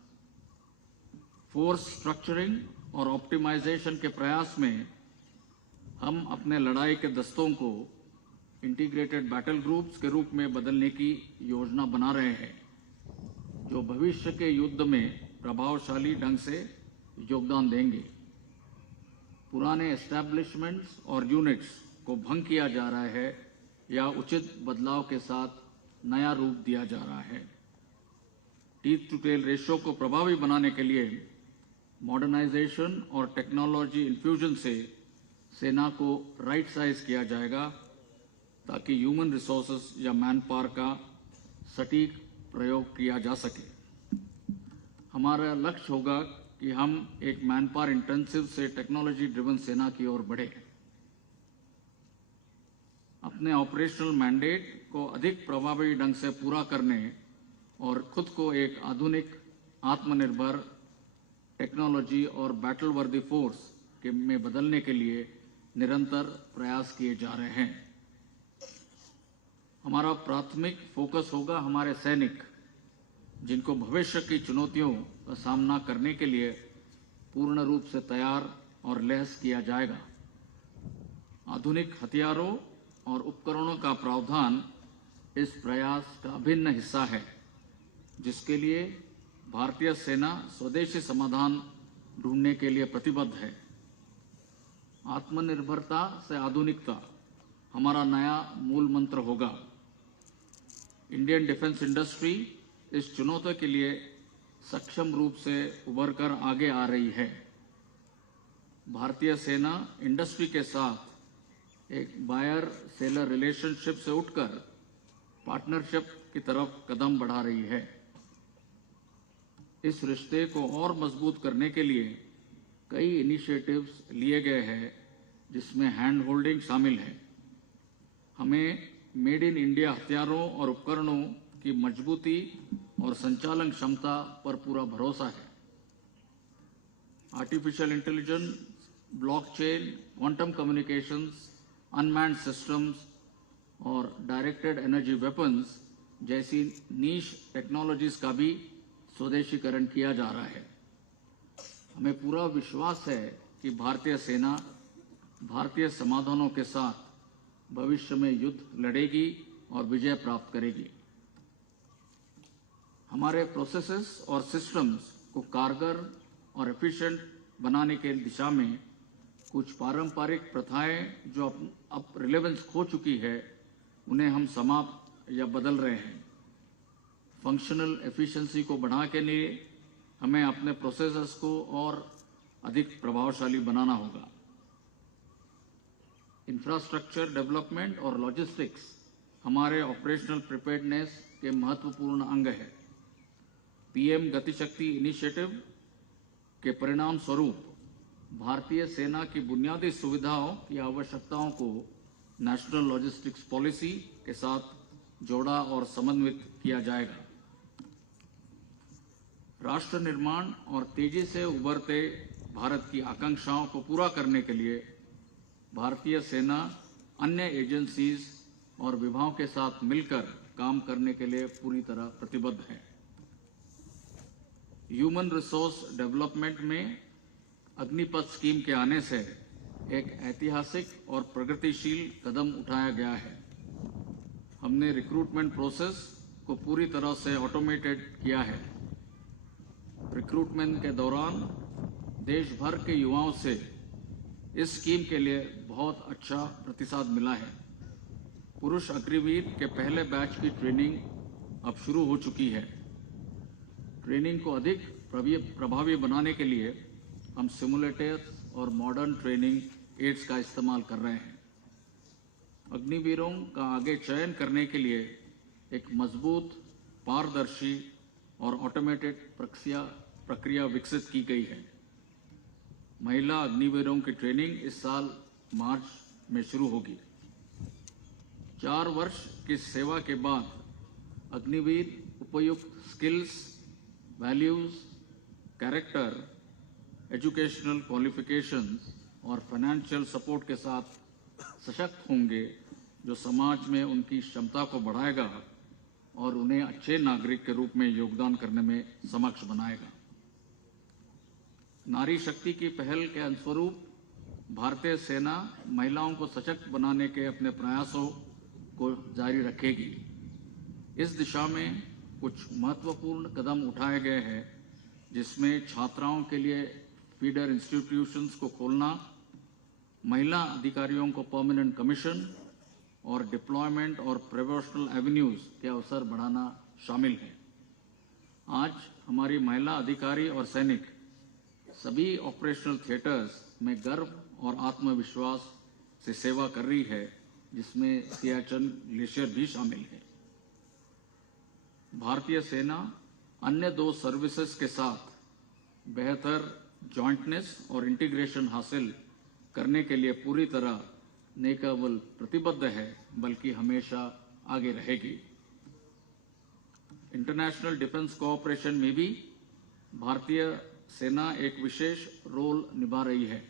फोर्स स्ट्रक्चरिंग और ऑप्टिमाइजेशन के प्रयास में हम अपने लड़ाई के दस्तों को इंटीग्रेटेड बैटल ग्रुप्स के रूप में बदलने की योजना बना रहे हैं, जो भविष्य के युद्ध में प्रभावशाली ढंग से योगदान देंगे। पुराने एस्टैब्लिशमेंट्स और यूनिट्स को भंग किया जा रहा है या उचित बदलाव के साथ नया रूप दिया जा रहा है। टीथ टू टेल रेशियो को प्रभावी बनाने के लिए मॉडर्नाइजेशन और टेक्नोलॉजी इन्फ्यूजन से सेना को राइट साइज किया जाएगा, ताकि ह्यूमन रिसोर्सेज या मैन पावर का सटीक प्रयोग किया जा सके। हमारा लक्ष्य होगा कि हम एक मैन पावर इंटेंसिव से टेक्नोलॉजी ड्रिवन सेना की ओर बढ़े। अपने ऑपरेशनल मैंडेट को अधिक प्रभावी ढंग से पूरा करने और खुद को एक आधुनिक, आत्मनिर्भर, टेक्नोलॉजी और बैटल वर्दी फोर्स में बदलने के लिए निरंतर प्रयास किए जा रहे हैं। हमारा प्राथमिक फोकस होगा हमारे सैनिक, जिनको भविष्य की चुनौतियों का सामना करने के लिए पूर्ण रूप से तैयार और लैस किया जाएगा। आधुनिक हथियारों और उपकरणों का प्रावधान इस प्रयास का अभिन्न हिस्सा है, जिसके लिए भारतीय सेना स्वदेशी समाधान ढूंढने के लिए प्रतिबद्ध है। आत्मनिर्भरता से आधुनिकता हमारा नया मूल मंत्र होगा। इंडियन डिफेंस इंडस्ट्री इस चुनौती के लिए सक्षम रूप से उभरकर आगे आ रही है। भारतीय सेना इंडस्ट्री के साथ एक बायर सेलर रिलेशनशिप से उठकर पार्टनरशिप की तरफ कदम बढ़ा रही है। इस रिश्ते को और मजबूत करने के लिए कई इनिशिएटिव्स लिए गए हैं, जिसमें हैंड होल्डिंग शामिल है। हमें मेड इन इंडिया हथियारों और उपकरणों की मजबूती और संचालन क्षमता पर पूरा भरोसा है। Artificial intelligence, blockchain, quantum communications, unmanned systems और डायरेक्टेड एनर्जी वेपन्स जैसी नीश टेक्नोलॉजीज का भी स्वदेशीकरण किया जा रहा है। हमें पूरा विश्वास है कि भारतीय सेना भारतीय समाधानों के साथ भविष्य में युद्ध लड़ेगी और विजय प्राप्त करेगी। हमारे प्रोसेसेस और सिस्टम्स को कारगर और एफिशिएंट बनाने के दिशा में कुछ पारंपरिक प्रथाएं जो अब रिलेवेंस खो चुकी है, उन्हें हम समाप्त या बदल रहे हैं। फंक्शनल एफिशिएंसी को बढ़ाने के लिए हमें अपने प्रोसेसेस को और अधिक प्रभावशाली बनाना होगा। इंफ्रास्ट्रक्चर डेवलपमेंट और लॉजिस्टिक्स हमारे ऑपरेशनल प्रिपेयर्डनेस के महत्वपूर्ण अंग है। पीएम गतिशक्ति इनिशिएटिव के परिणाम स्वरूप भारतीय सेना की बुनियादी सुविधाओं की आवश्यकताओं को नेशनल लॉजिस्टिक्स पॉलिसी के साथ जोड़ा और समन्वित किया जाएगा। राष्ट्र निर्माण और तेजी से उभरते भारत की आकांक्षाओं को पूरा करने के लिए भारतीय सेना अन्य एजेंसीज और विभागों के साथ मिलकर काम करने के लिए पूरी तरह प्रतिबद्ध है। ह्यूमन रिसोर्स डेवलपमेंट में अग्निपथ स्कीम के आने से एक ऐतिहासिक और प्रगतिशील कदम उठाया गया है। हमने रिक्रूटमेंट प्रोसेस को पूरी तरह से ऑटोमेटेड किया है। रिक्रूटमेंट के दौरान देश भर के युवाओं से इस स्कीम के लिए बहुत अच्छा प्रतिसाद मिला है। पुरुष अग्निवीर के पहले बैच की ट्रेनिंग अब शुरू हो चुकी है। ट्रेनिंग को अधिक प्रभावी बनाने के लिए हम सिमुलेटर्स और मॉडर्न ट्रेनिंग एड्स का इस्तेमाल कर रहे हैं। अग्निवीरों का आगे चयन करने के लिए एक मजबूत, पारदर्शी और ऑटोमेटेड प्रक्रिया विकसित की गई है। महिला अग्निवीरों की ट्रेनिंग इस साल मार्च में शुरू होगी। 4 वर्ष की सेवा के बाद अग्निवीर उपयुक्त skills, values, character, educational qualifications और फाइनेंशियल सपोर्ट के साथ सशक्त होंगे, जो समाज में उनकी क्षमता को बढ़ाएगा और उन्हें अच्छे नागरिक के रूप में योगदान करने में सक्षम बनाएगा। नारी शक्ति की पहल के अनुस्वरूप भारतीय सेना महिलाओं को सशक्त बनाने के अपने प्रयासों को जारी रखेगी। इस दिशा में कुछ महत्वपूर्ण कदम उठाए गए हैं, जिसमें छात्राओं के लिए फीडर इंस्टीट्यूशंस को खोलना, महिला अधिकारियों को परमानेंट कमीशन और डिप्लॉयमेंट और प्रोफेशनल एवेन्यूज के अवसर बढ़ाना शामिल है। आज हमारी महिला अधिकारी और सैनिक सभी ऑपरेशनल थिएटर्स में गर्व और आत्मविश्वास से सेवा कर रही है, जिसमें सियाचिन ग्लेशियर भी शामिल है। भारतीय सेना अन्य 2 सर्विसेज के साथ बेहतर जॉइंटनेस और इंटीग्रेशन हासिल करने के लिए पूरी तरह न केवल प्रतिबद्ध है, बल्कि हमेशा आगे रहेगी। इंटरनेशनल डिफेंस कोऑपरेशन में भी भारतीय सेना एक विशेष रोल निभा रही है।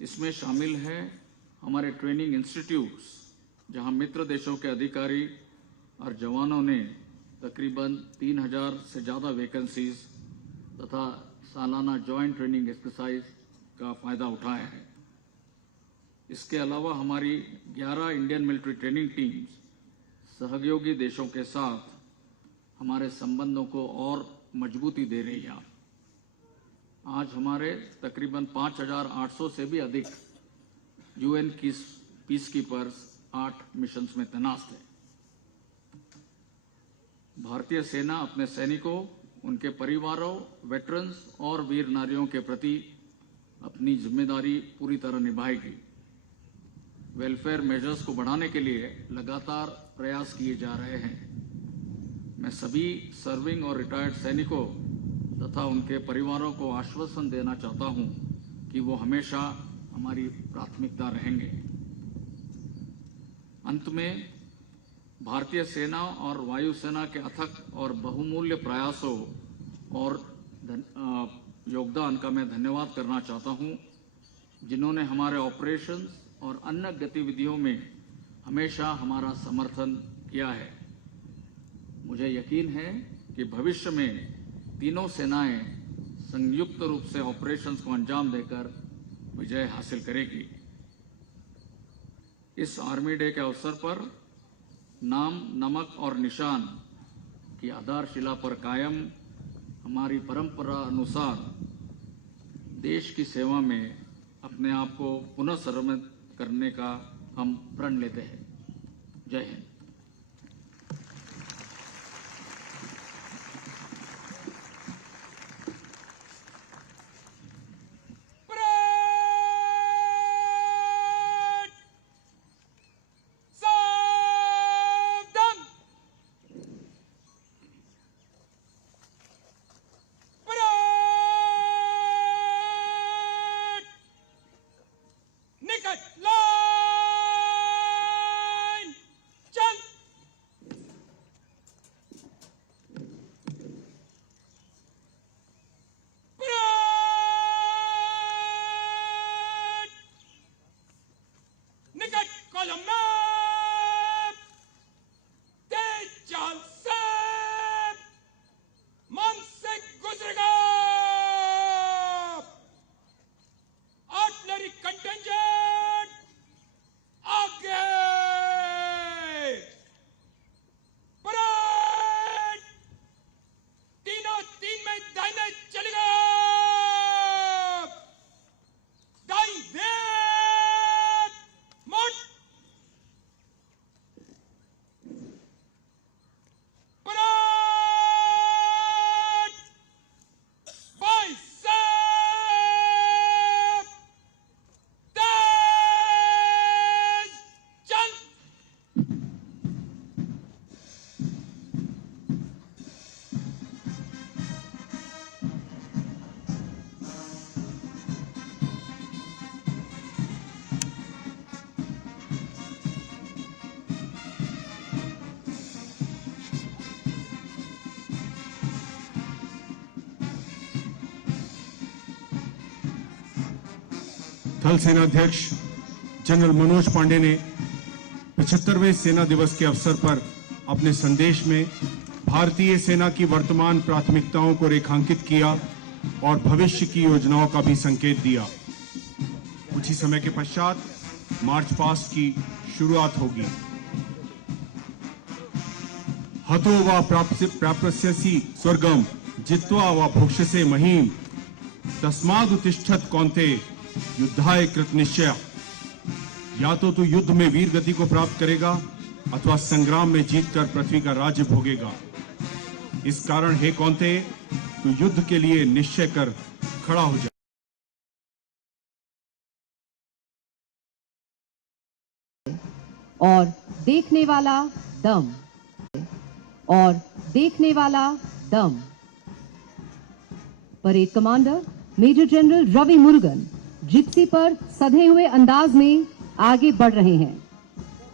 इसमें शामिल है हमारे ट्रेनिंग इंस्टीट्यूट्स, जहां मित्र देशों के अधिकारी और जवानों ने तकरीबन 3000 से ज़्यादा वैकेंसीज तथा सालाना जॉइंट ट्रेनिंग एक्सरसाइज का फ़ायदा उठाया है। इसके अलावा हमारी 11 इंडियन मिलिट्री ट्रेनिंग टीम्स सहयोगी देशों के साथ हमारे संबंधों को और मजबूती दे रही है। आज हमारे तकरीबन 5800 से भी अधिक यूएन की पीस कीपर्स 8 मिशंस में तैनात हैं। भारतीय सेना अपने सैनिकों, उनके परिवारों, वेटरन्स और वीर नारियों के प्रति अपनी जिम्मेदारी पूरी तरह निभाएगी। वेलफेयर मेजर्स को बढ़ाने के लिए लगातार प्रयास किए जा रहे हैं। मैं सभी सर्विंग और रिटायर्ड सैनिकों तथा उनके परिवारों को आश्वासन देना चाहता हूं कि वो हमेशा हमारी प्राथमिकता रहेंगे। अंत में भारतीय सेना और वायुसेना के अथक और बहुमूल्य प्रयासों और योगदान का मैं धन्यवाद करना चाहता हूं, जिन्होंने हमारे ऑपरेशंस और अन्य गतिविधियों में हमेशा हमारा समर्थन किया है। मुझे यकीन है कि भविष्य में तीनों सेनाएं संयुक्त रूप से ऑपरेशंस को अंजाम देकर विजय हासिल करेगी। इस आर्मी डे के अवसर पर नाम, नमक और निशान की आधारशिला पर कायम हमारी परंपरा अनुसार देश की सेवा में अपने आप को पुनः समर्पित करने का हम प्रण लेते हैं। जय हिंद। थल सेनाध्यक्ष जनरल मनोज पांडे ने 75वें सेना दिवस के अवसर पर अपने संदेश में भारतीय सेना की वर्तमान प्राथमिकताओं को रेखांकित किया और भविष्य की योजनाओं का भी संकेत दिया। कुछ ही समय के पश्चात मार्च पास्ट की शुरुआत होगी। हतो वा प्राप्स्यसि स्वर्गम जित्वा वा भोक्ष्यसे महीम तस्मादुत्तिष्ठत कौन्ते युद्धाय कृत निश्चय। या तो तू युद्ध में वीर गति को प्राप्त करेगा अथवा संग्राम में जीतकर पृथ्वी का राज्य भोगेगा। इस कारण हे कौन्ते, तू युद्ध के लिए निश्चय कर खड़ा हो जा। और देखने वाला दम, और देखने वाला दम। Parade commander major general Ravi Murugan Gypsy पर सधे हुए अंदाज में आगे बढ़ रहे हैं।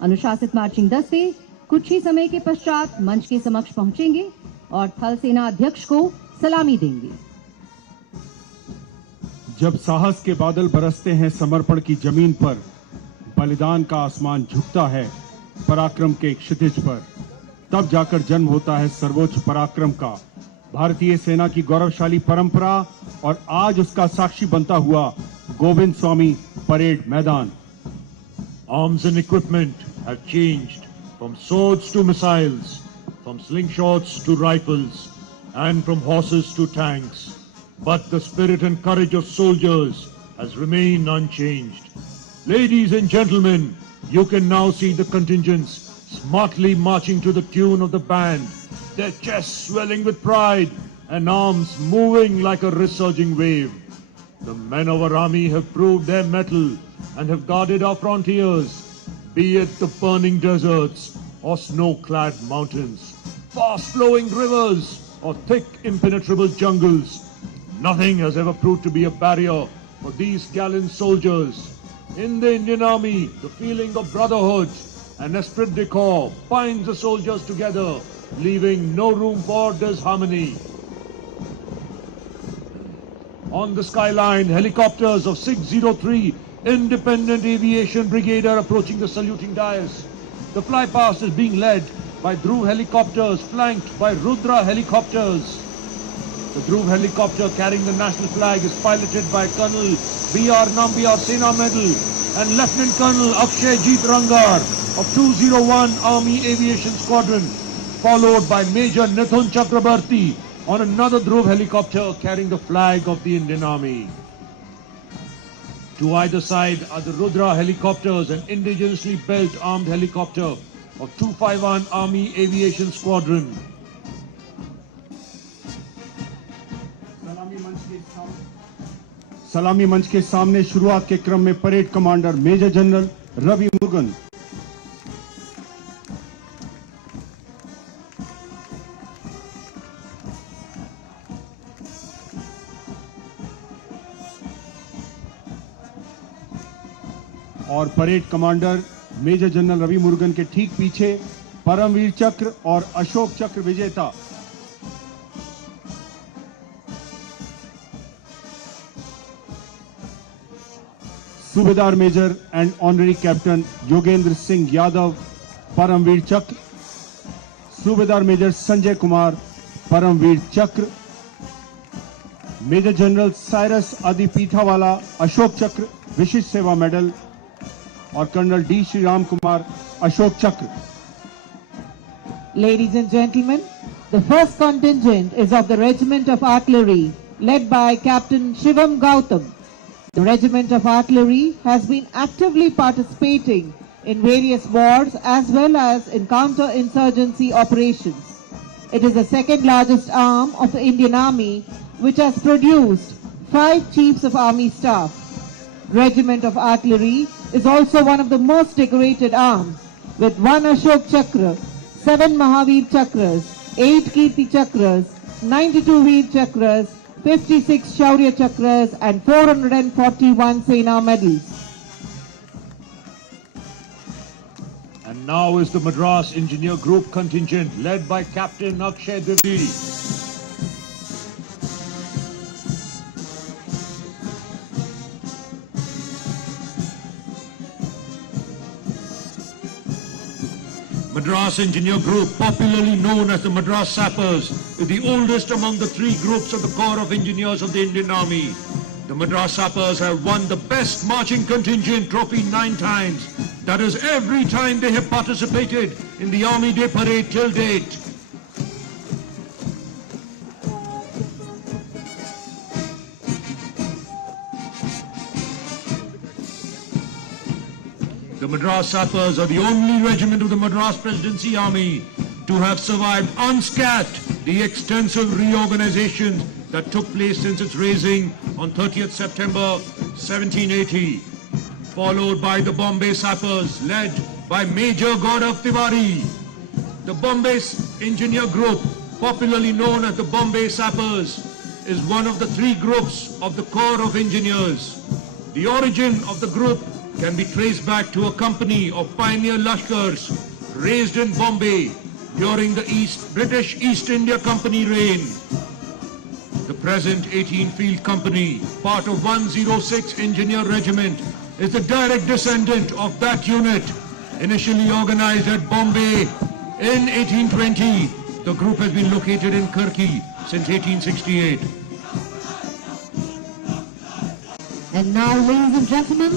अनुशासित मार्चिंग दस्ते कुछ ही समय के पश्चात मंच के समक्ष पहुंचेंगे और थल सेना अध्यक्ष को सलामी देंगे। जब साहस के बादल बरसते हैं समर्पण की जमीन पर, बलिदान का आसमान झुकता है पराक्रम के क्षितिज पर, तब जाकर जन्म होता है सर्वोच्च पराक्रम का। भारतीय सेना की गौरवशाली परंपरा और आज उसका साक्षी बनता हुआ गोविंद स्वामी परेड मैदान। Arms and equipment have changed from swords to missiles, from slingshots to rifles, and from horses to tanks. But the spirit and courage of soldiers has remained unchanged. Ladies and gentlemen, you can now see the contingents smartly marching to the tune of the band, their chests swelling with pride and arms moving like a resurging wave. The men of our army have proved their mettle and have guarded our frontiers, be it the burning deserts or snow-clad mountains, fast-flowing rivers or thick impenetrable jungles. Nothing has ever proved to be a barrier for these gallant soldiers. In the Indian Army, the feeling of brotherhood and esprit de corps binds the soldiers together, leaving no room for disharmony. On the skyline, helicopters of 603 Independent Aviation Brigade are approaching the saluting dais. The flypast is being led by Dhruv helicopters flanked by Rudra helicopters. The Dhruv helicopter carrying the national flag is piloted by Colonel B.R. Nambiar Sena Medal and Lieutenant Colonel Akshay Jeet Rangar of 201 Army Aviation Squadron, followed by Major Nithun Chakrabarti on another Dhruv helicopter carrying the flag of the Indian Army. To either side are the Rudra helicopters, an indigenously built armed helicopter of 251 Army Aviation Squadron. सलामी मंच के सामने शुरुआत के क्रम में parade commander major general Ravi Murugan. और parade commander major general Ravi Murugan के ठीक पीछे परमवीर चक्र और अशोक चक्र विजेता Subedar major and honorary captain Yogendra Singh Yadav Paramvir Chakra, Subedar major Sanjay Kumar Paramvir चक्र, मेजर जनरल साइरस आदि पीठावाला अशोक चक्र विशिष्ट सेवा मेडल और कर्नल डी श्री राम कुमार अशोक चक्र। Ladies and gentlemen, the first contingent is of the Regiment of Artillery, led by Captain Shivam Gautam. The Regiment of Artillery has been actively participating in various wars as well as in counter-insurgency operations. It is the second largest arm of the Indian Army, which has produced 5 Chiefs of Army Staff. Regiment of Artillery is also one of the most decorated arms, with 1 Ashok Chakra, 7 Mahavir Chakras, 8 Kirti Chakras, 92 Veer Chakras, 56 Shaurya Chakras and 441 Sena medals. And now is the Madras Engineer Group contingent led by Captain Akshay Devi. Madras Engineer Group, popularly known as the Madras Sappers, is the oldest among the 3 groups of the Corps of Engineers of the Indian Army. The Madras Sappers have won the Best Marching Contingent trophy 9 times. That is, every time they have participated in the Army Day Parade till date. The Madras Sappers are the only regiment of the Madras Presidency Army to have survived unscathed the extensive reorganization that took place since its raising on 30th September 1780, followed by the Bombay Sappers led by Major Gaurav Tiwari. The Bombay Engineer Group, popularly known as the Bombay Sappers, is one of the 3 groups of the Corps of Engineers. The origin of the group can be traced back to a company of pioneer Lashkars raised in Bombay during the British East India Company reign. The present 18 Field Company, part of 106 Engineer Regiment, is the direct descendant of that unit. Initially organized at Bombay in 1820, the group has been located in Karki since 1868. And now, ladies and gentlemen,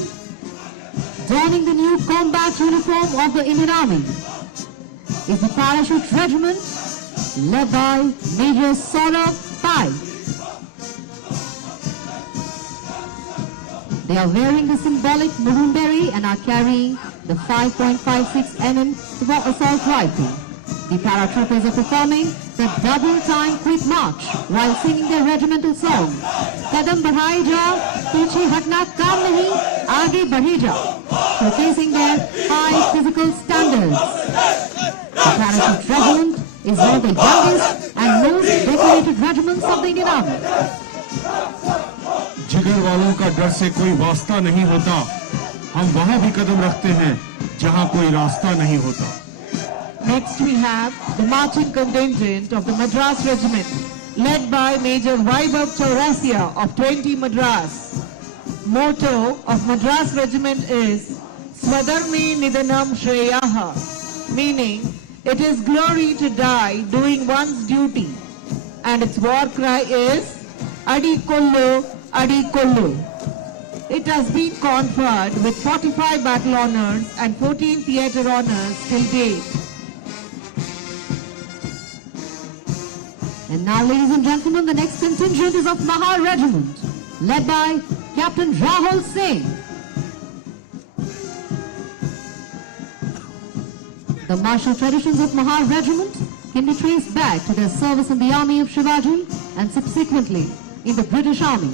donning the new combat uniform of the Indian Army is the Parachute Regiment led by Major Saurabh Pai. They are wearing the symbolic maroon beret and are carrying the 5.56 mm assault rifle. The paratroopers are performing the double time quick march while singing their regimental song, Kadam Badhai Jao, Piche Hatna Kaam Nahi, Aage Badhe Jao, showcasing their high physical standards. The Parachute Regiment is one of the youngest and most decorated regiments of the Indian Army. जिगर वालों का डर से कोई वास्ता नहीं होता, हम वहां भी कदम रखते हैं जहां कोई रास्ता नहीं होता. Next we have the marching contingent of the Madras Regiment, led by Major Vaibhav Chaurasia of 20 Madras. Motto of Madras Regiment is Swadharme Nidanam Shreyaha, meaning it is glory to die doing one's duty. and its war cry is Adi Kollu, Adi Kollu. It has been conferred with 45 battle honors and 14 theatre honors till date. And now, ladies and gentlemen, the next contingent is of Mahar Regiment, led by Captain Rahul Singh. The martial traditions of Mahar Regiment can be traced back to their service in the army of Shivaji and subsequently in the British Army.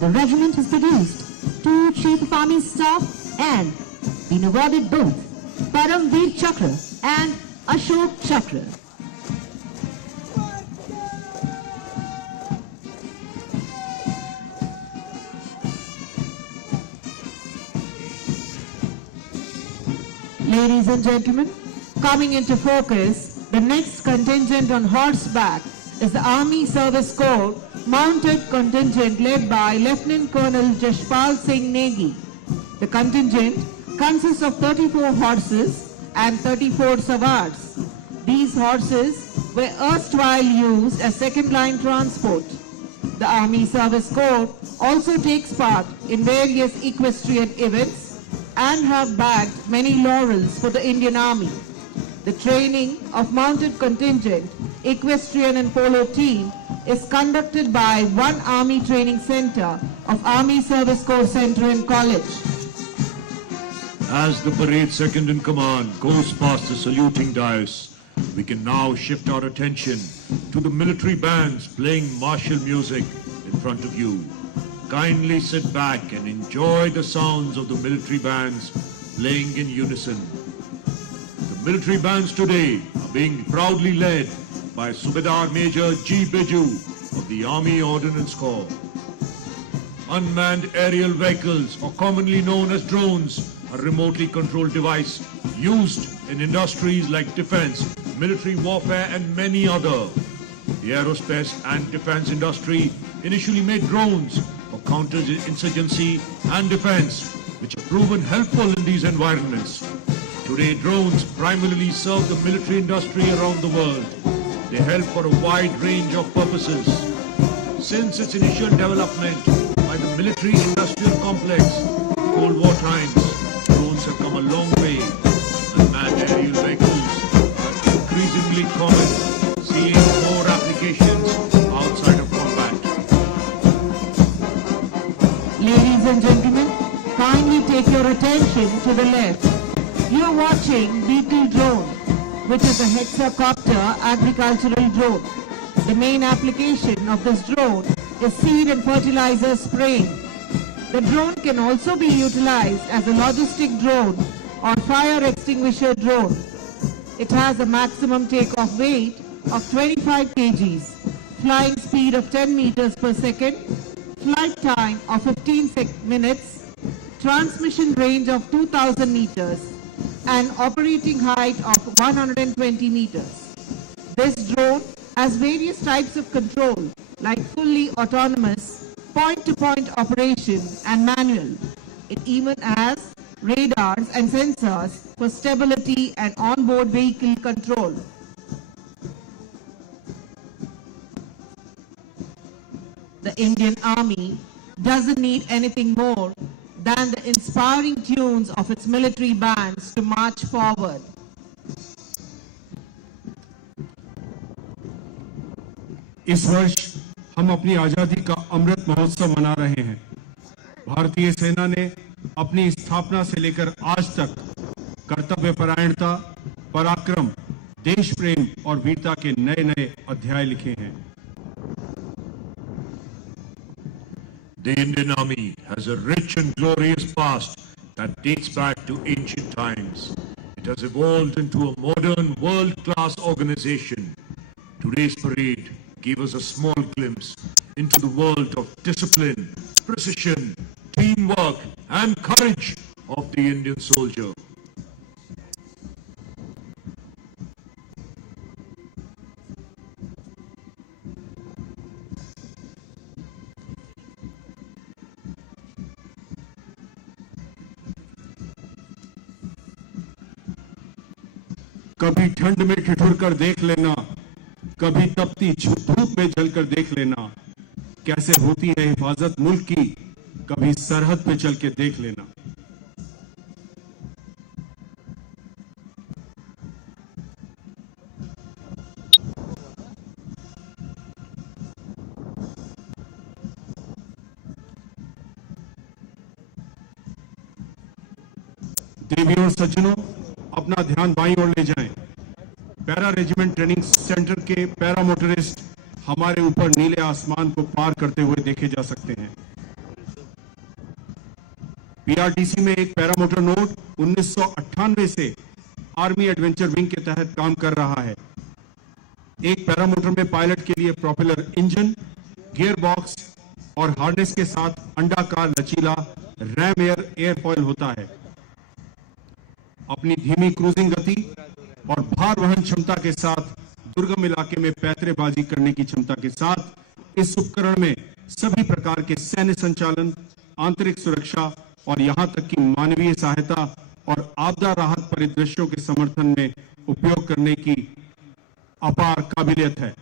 The regiment has produced 2 Chief of Army Staff and been awarded both Param Veer Chakra and Ashok Chakra. Ladies and gentlemen, coming into focus, the next contingent on horseback is the Army Service Corps mounted contingent led by Lieutenant Colonel Jashpal Singh Negi. The contingent consists of 34 horses and 34 savars. These horses were erstwhile used as second-line transport. The Army Service Corps also takes part in various equestrian events and have bagged many laurels for the Indian Army. The training of mounted contingent, equestrian and polo team is conducted by one Army Training Center of Army Service Corps Center and College. As the parade second in command goes past the saluting dais, we can now shift our attention to the military bands playing martial music in front of you. Kindly sit back and enjoy the sounds of the military bands playing in unison. The military bands today are being proudly led by Subedar Major G. Biju of the Army Ordnance Corps. Unmanned aerial vehicles, or commonly known as drones, are a remotely controlled device used in industries like defense, military warfare and many other. The aerospace and defense industry initially made drones for counterinsurgency and defense, which have proven helpful in these environments. Today, drones primarily serve the military industry around the world. They help for a wide range of purposes. Since its initial development by the military-industrial complex, Cold War times, drones have come a long way. Unmanned aerial vehicles are increasingly common, seeing more applications outside of combat. Ladies and gentlemen, kindly take your attention to the left. You are watching Beetle drone, which is a hexacopter agricultural drone. The main application of this drone is seed and fertilizer spraying. The drone can also be utilized as a logistic drone or fire extinguisher drone. It has a maximum takeoff weight of 25 kgs, flying speed of 10 meters per second, flight time of 15 minutes, transmission range of 2000 meters, and operating height of 120 meters. This drone has various types of control like fully autonomous, point-to-point operation and manual. It even has radars and sensors for stability and onboard vehicle control. The Indian Army doesn't need anything more than the inspiring tunes of its military bands to march forward. इस वर्ष हम अपनी आजादी का अमृत महोत्सव मना रहे हैं। भारतीय सेना ने अपनी स्थापना से लेकर आज तक कर्तव्य परायणता, पराक्रम, देश प्रेम और वीरता के नए-नए अध्याय लिखे हैं। The Indian Army has a rich and glorious past that dates back to ancient times. It has evolved into a modern, world-class organization. Today's parade gave us a small glimpse into the world of discipline, precision, teamwork, and courage of the Indian soldier. कभी ठंड में ठिठुर कर देख लेना कभी तपती धूप में जलकर देख लेना, कैसे होती है हिफाजत मुल्क की, कभी सरहद पे चल के देख लेना। देवियों और सज्जनों, अपना ध्यान बाईं ओर ले जाएं। पैरा रेजिमेंट ट्रेनिंग सेंटर के पैरा मोटरिस्ट हमारे ऊपर नीले आसमान को पार करते हुए देखे जा सकते हैं। पीआरटीसी में एक पैरा मोटर नोट 1998 से आर्मी एडवेंचर विंग के तहत काम कर रहा है। एक पैरा मोटर में पायलट के लिए प्रोपेलर इंजन, गियर बॉक्स और हार्नेस के साथ अंडाकार लचीला रैम एयरफॉयल होता है। अपनी धीमी क्रूजिंग गति और भार वहन क्षमता के साथ दुर्गम इलाके में पैतरेबाजी करने की क्षमता के साथ इस उपकरण में सभी प्रकार के सैन्य संचालन, आंतरिक सुरक्षा और यहां तक कि मानवीय सहायता और आपदा राहत परिदृश्यों के समर्थन में उपयोग करने की अपार काबिलियत है।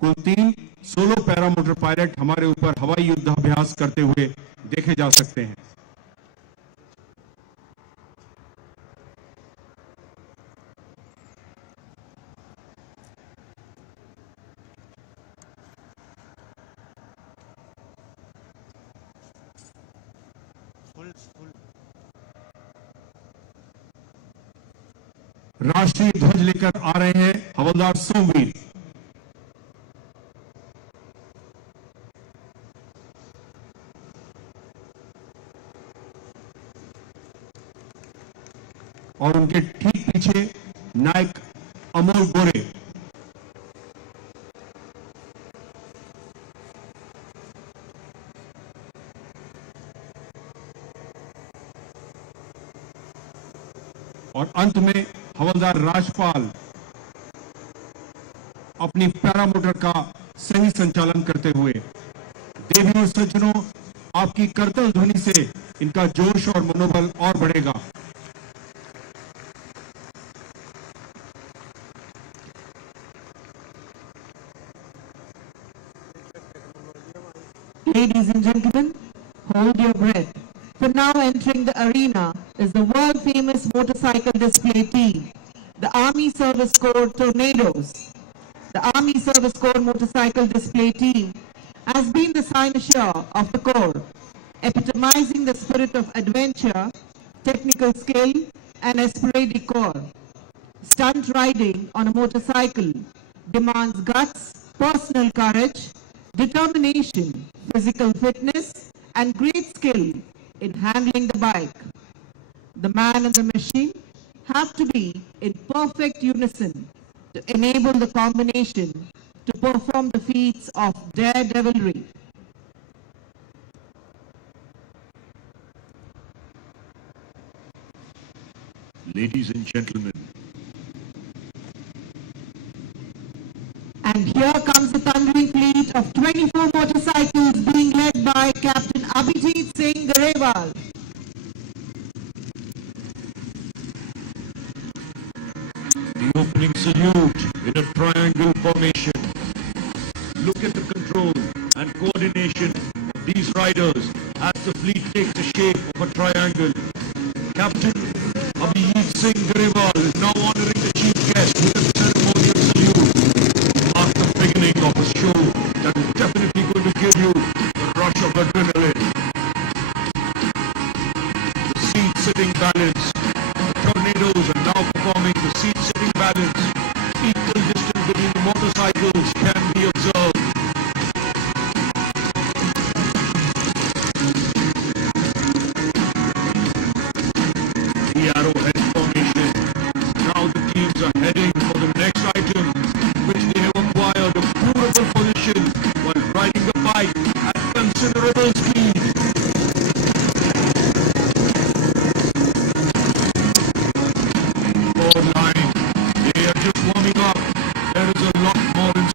कुल 3 सोलो पैरामोटर पायलट हमारे ऊपर हवाई युद्धाभ्यास करते हुए देखे जा सकते हैं। राष्ट्रीय ध्वज लेकर आ रहे हैं हवलदार सोमवीर। और उनके ठीक पीछे नायक अमोल गोरे। और अंत में हवलदार राजपाल अपनी पैरामोटर का सही संचालन करते हुए। देवियों और सज्जनों, आपकी करतल ध्वनि से इनका जोश और मनोबल और बढ़ेगा। Ladies and gentlemen, hold your breath. For now entering the arena is the world-famous motorcycle display team, the Army Service Corps Tornadoes. The Army Service Corps motorcycle display team has been the cynosure of the Corps, epitomizing the spirit of adventure, technical skill, and esprit de corps. Stunt riding on a motorcycle demands guts, personal courage, determination, physical fitness, and great skill in handling the bike. The man and the machine have to be in perfect unison to enable the combination to perform the feats of daredevilry. Ladies and gentlemen, And here comes the thundering fleet of 24 motorcycles being led by Captain Abhijit Singh Garewal. the opening salute in a triangle formation. Look at the control and coordination of these riders as the fleet takes the shape of a triangle. Captain Abhijit Singh Garewal is now honoring the chief guest with a ceremonial salute. Mark the beginning of a show that is definitely going to give you the rush of adrenaline. The seat-sitting balance. The Tornadoes are now performing the seat-sitting balance. Equal distance between the motorcycles can be observed. The arrowhead formation. Now the teams are heading for the next item, which they have acquired a durable position while riding the bike at considerable speed. Forward line, they are just warming up. There is a lot more in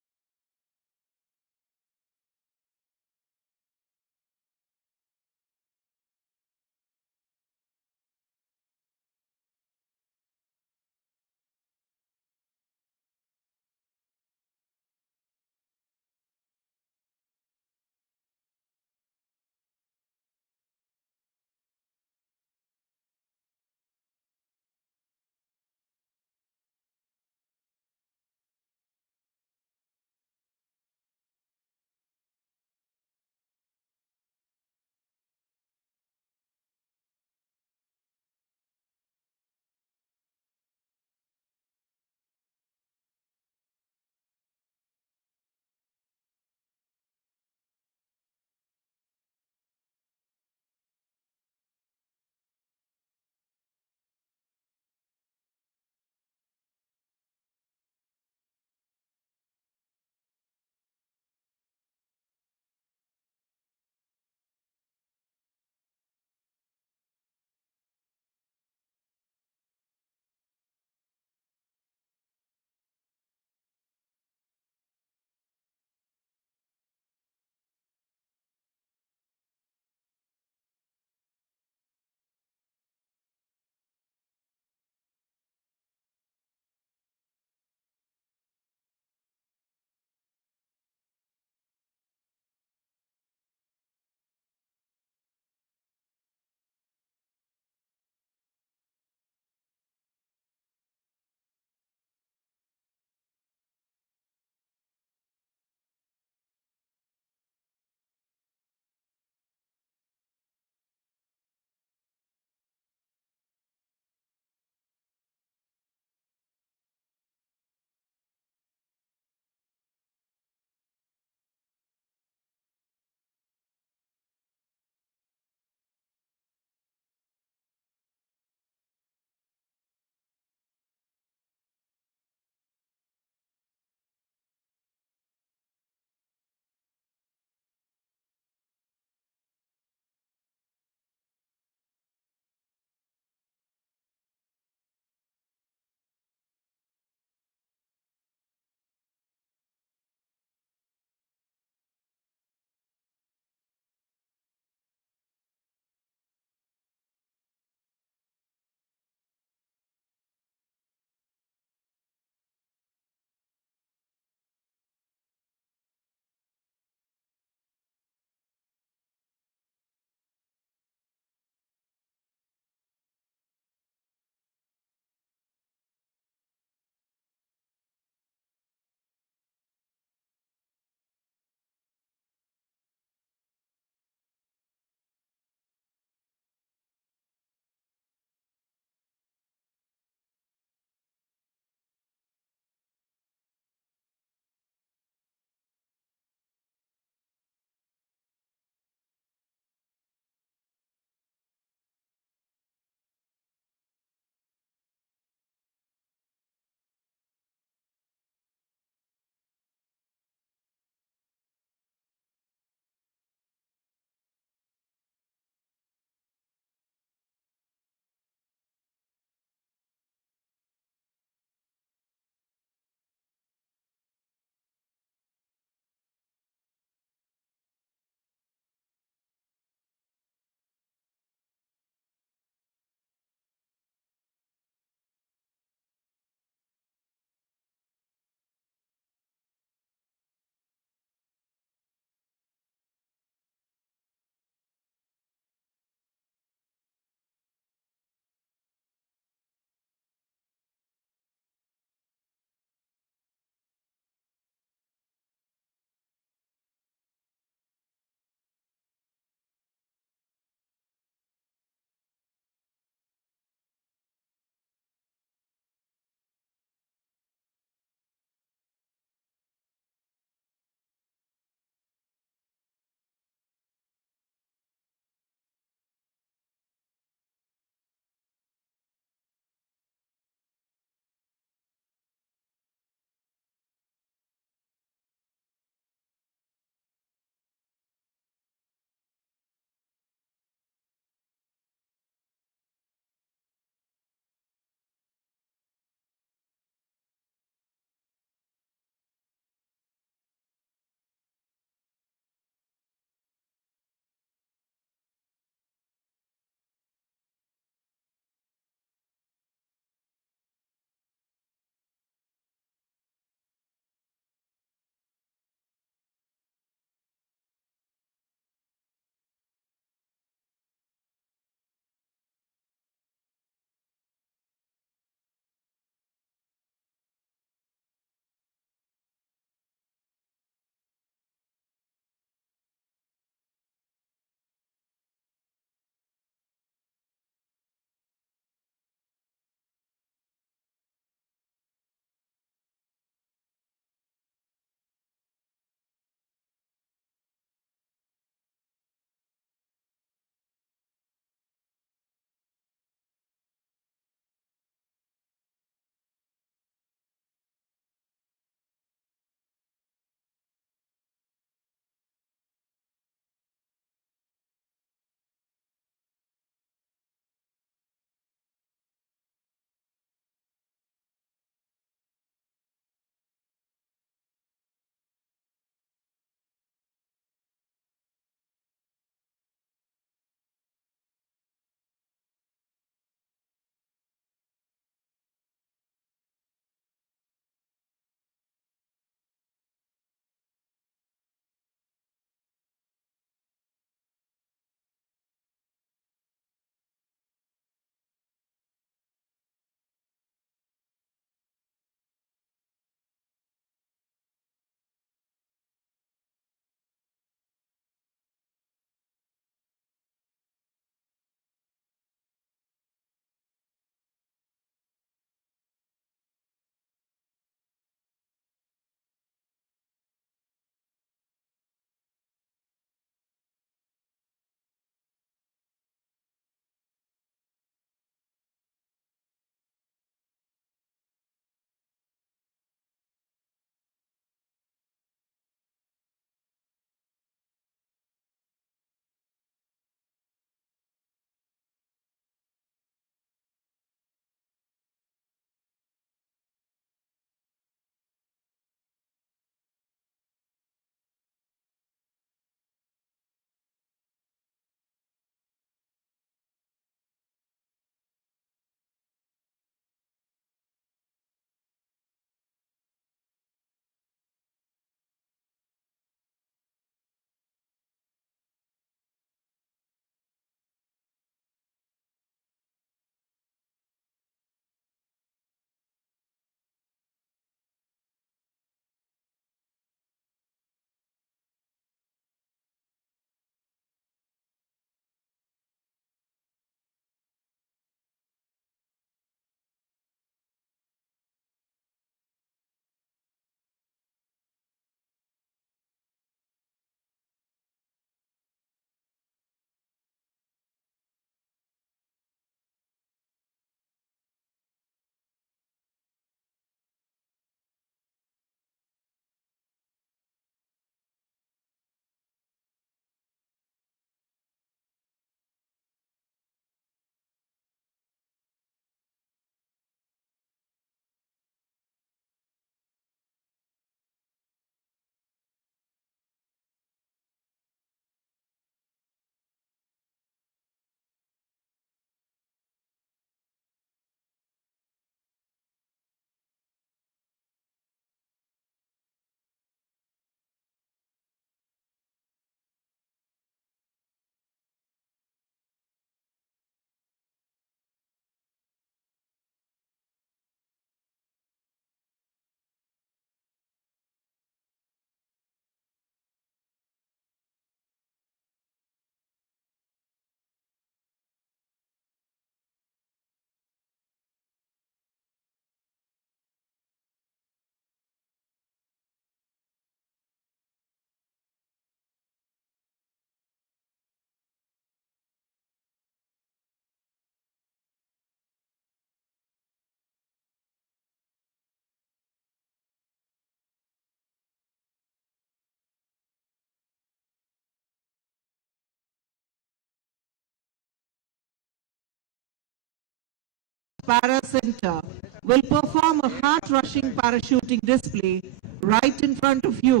Para Center will perform a heart-rushing parachuting display right in front of you.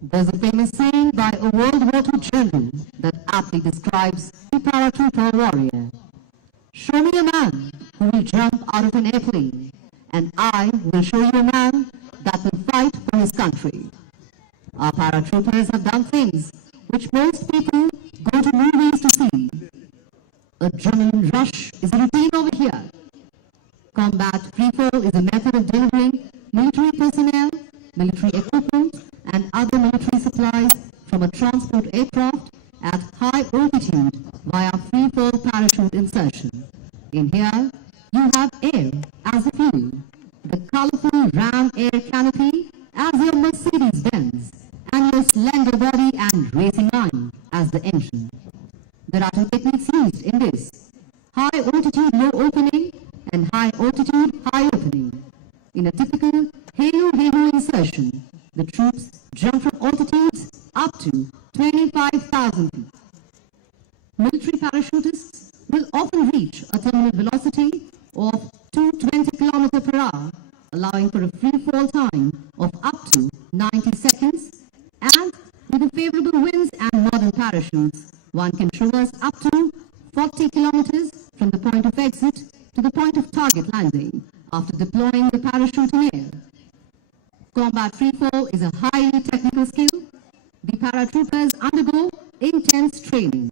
There's a famous saying by a World War II general that aptly describes the paratrooper warrior. Show me a man who will jump out of an airplane, and I will show you a man that will fight for his country. Our paratroopers have done things which most people go to movies to see. Adrenaline rush is a routine over here. Combat freefall is a method of delivering military personnel, military equipment, and other military supplies from a transport aircraft at high altitude via freefall parachute insertion. In here, you have air as the fuel, the colorful Ram air canopy as your Mercedes-Benz, and your slender body and racing mind as the engine. There are two techniques used in this: high altitude low opening and high altitude high opening. In a typical halo insertion, the troops jump from altitudes up to 25,000 feet. Military parachutists will often reach a terminal velocity of 220 km per hour, allowing for a free fall time of up to 90 seconds, and with the favorable winds and modern parachutes, one can traverse up to 40 kilometers from the point of exit to the point of target landing after deploying the parachute in air. Combat freefall is a highly technical skill. The paratroopers undergo intense training.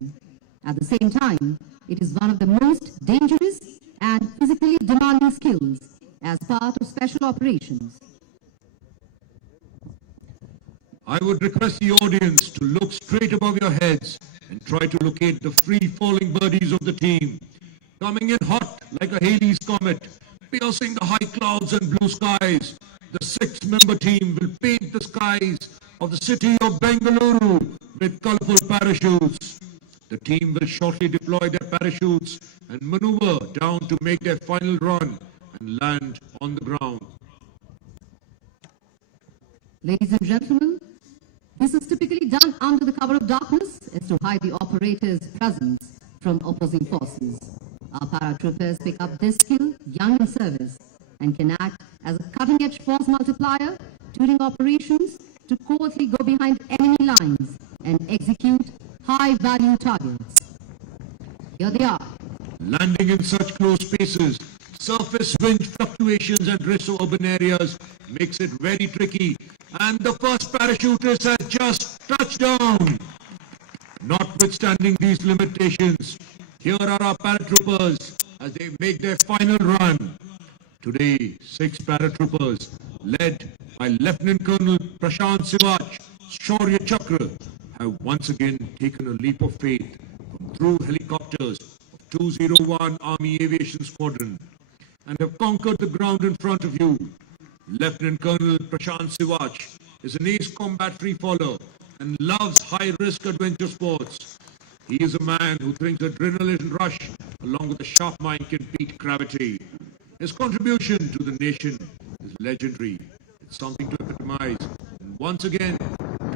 At the same time, it is one of the most dangerous and physically demanding skills as part of special operations. I would request the audience to look straight above your heads and try to locate the free-falling birdies of the team. Coming in hot like a Halley's Comet, piercing the high clouds and blue skies, the 6-member team will paint the skies of the city of Bengaluru with colorful parachutes. The team will shortly deploy their parachutes and maneuver down to make their final run and land on the ground. Ladies and gentlemen, this is typically done under the cover of darkness as to hide the operator's presence from opposing forces. Our paratroopers pick up this skill young in service and can act as a cutting-edge force multiplier during operations to covertly go behind enemy lines and execute high-value targets. Here they are. Landing in such close spaces, surface wind fluctuations and risks of urban areas makes it very tricky, and the first parachutist has just touched down. Notwithstanding these limitations, here are our paratroopers as they make their final run. Today, 6 paratroopers, led by Lieutenant Colonel Prashant Sivach, Shaurya Chakra, have once again taken a leap of faith from through helicopters of 201 Army Aviation Squadron and have conquered the ground in front of you. Lieutenant Colonel Prashant Sivach is an ace combat freefaller and loves high-risk adventure sports. He is a man who thinks adrenaline rush along with a sharp mind can beat gravity. His contribution to the nation is legendary. It's something to epitomize. And once again,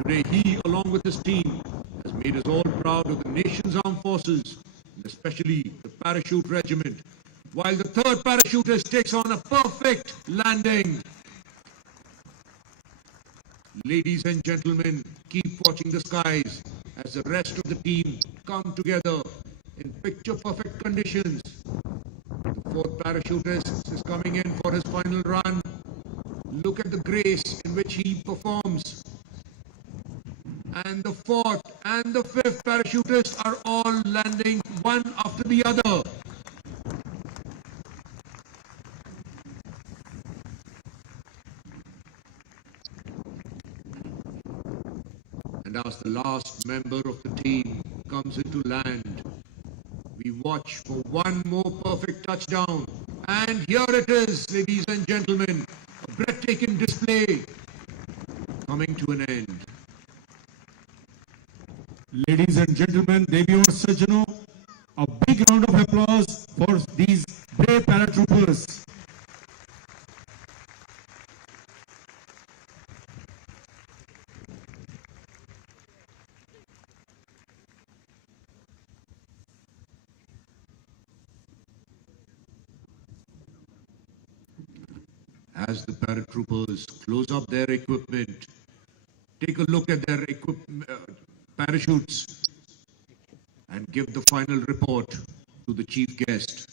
today he, along with his team, has made us all proud of the nation's armed forces, and especially the parachute regiment, while the 3rd parachutist takes on a perfect landing. Ladies and gentlemen, keep watching the skies as the rest of the team come together in picture-perfect conditions. The 4th parachutist is coming in for his final run. Look at the grace in which he performs. And the 4th and the 5th parachutists are all landing one after the other. And as the last member of the team comes into land, we watch for one more perfect touchdown. And here it is, ladies and gentlemen, a breathtaking display coming to an end. Ladies and gentlemen, Devi और सज्जनों, a big round of applause for these brave paratroopers. As the paratroopers close up their equipment, take a look at their parachutes and give the final report to the chief guest.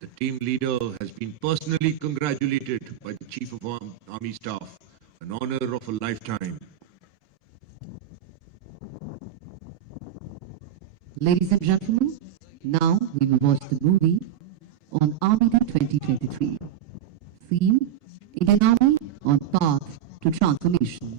The team leader has been personally congratulated by the Chief of Army Staff, an honor of a lifetime. Ladies and gentlemen, now we will watch the movie on Army Day 2023. Theme: Indian Army on Path to Transformation.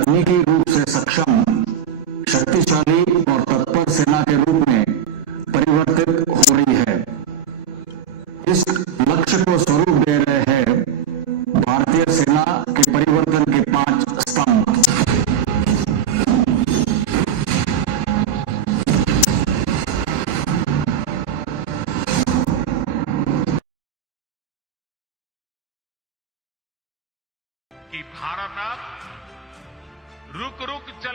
तकनीकी रूप से सक्षम, शक्तिशाली और तत्पर सेना के रूप में परिवर्तित हो रही है। इस लक्ष्य को स्वरूप दे रहे हैं भारतीय सेना के परिवर्तन के 5 स्तंभ। कि भारत अब रुक रुक चल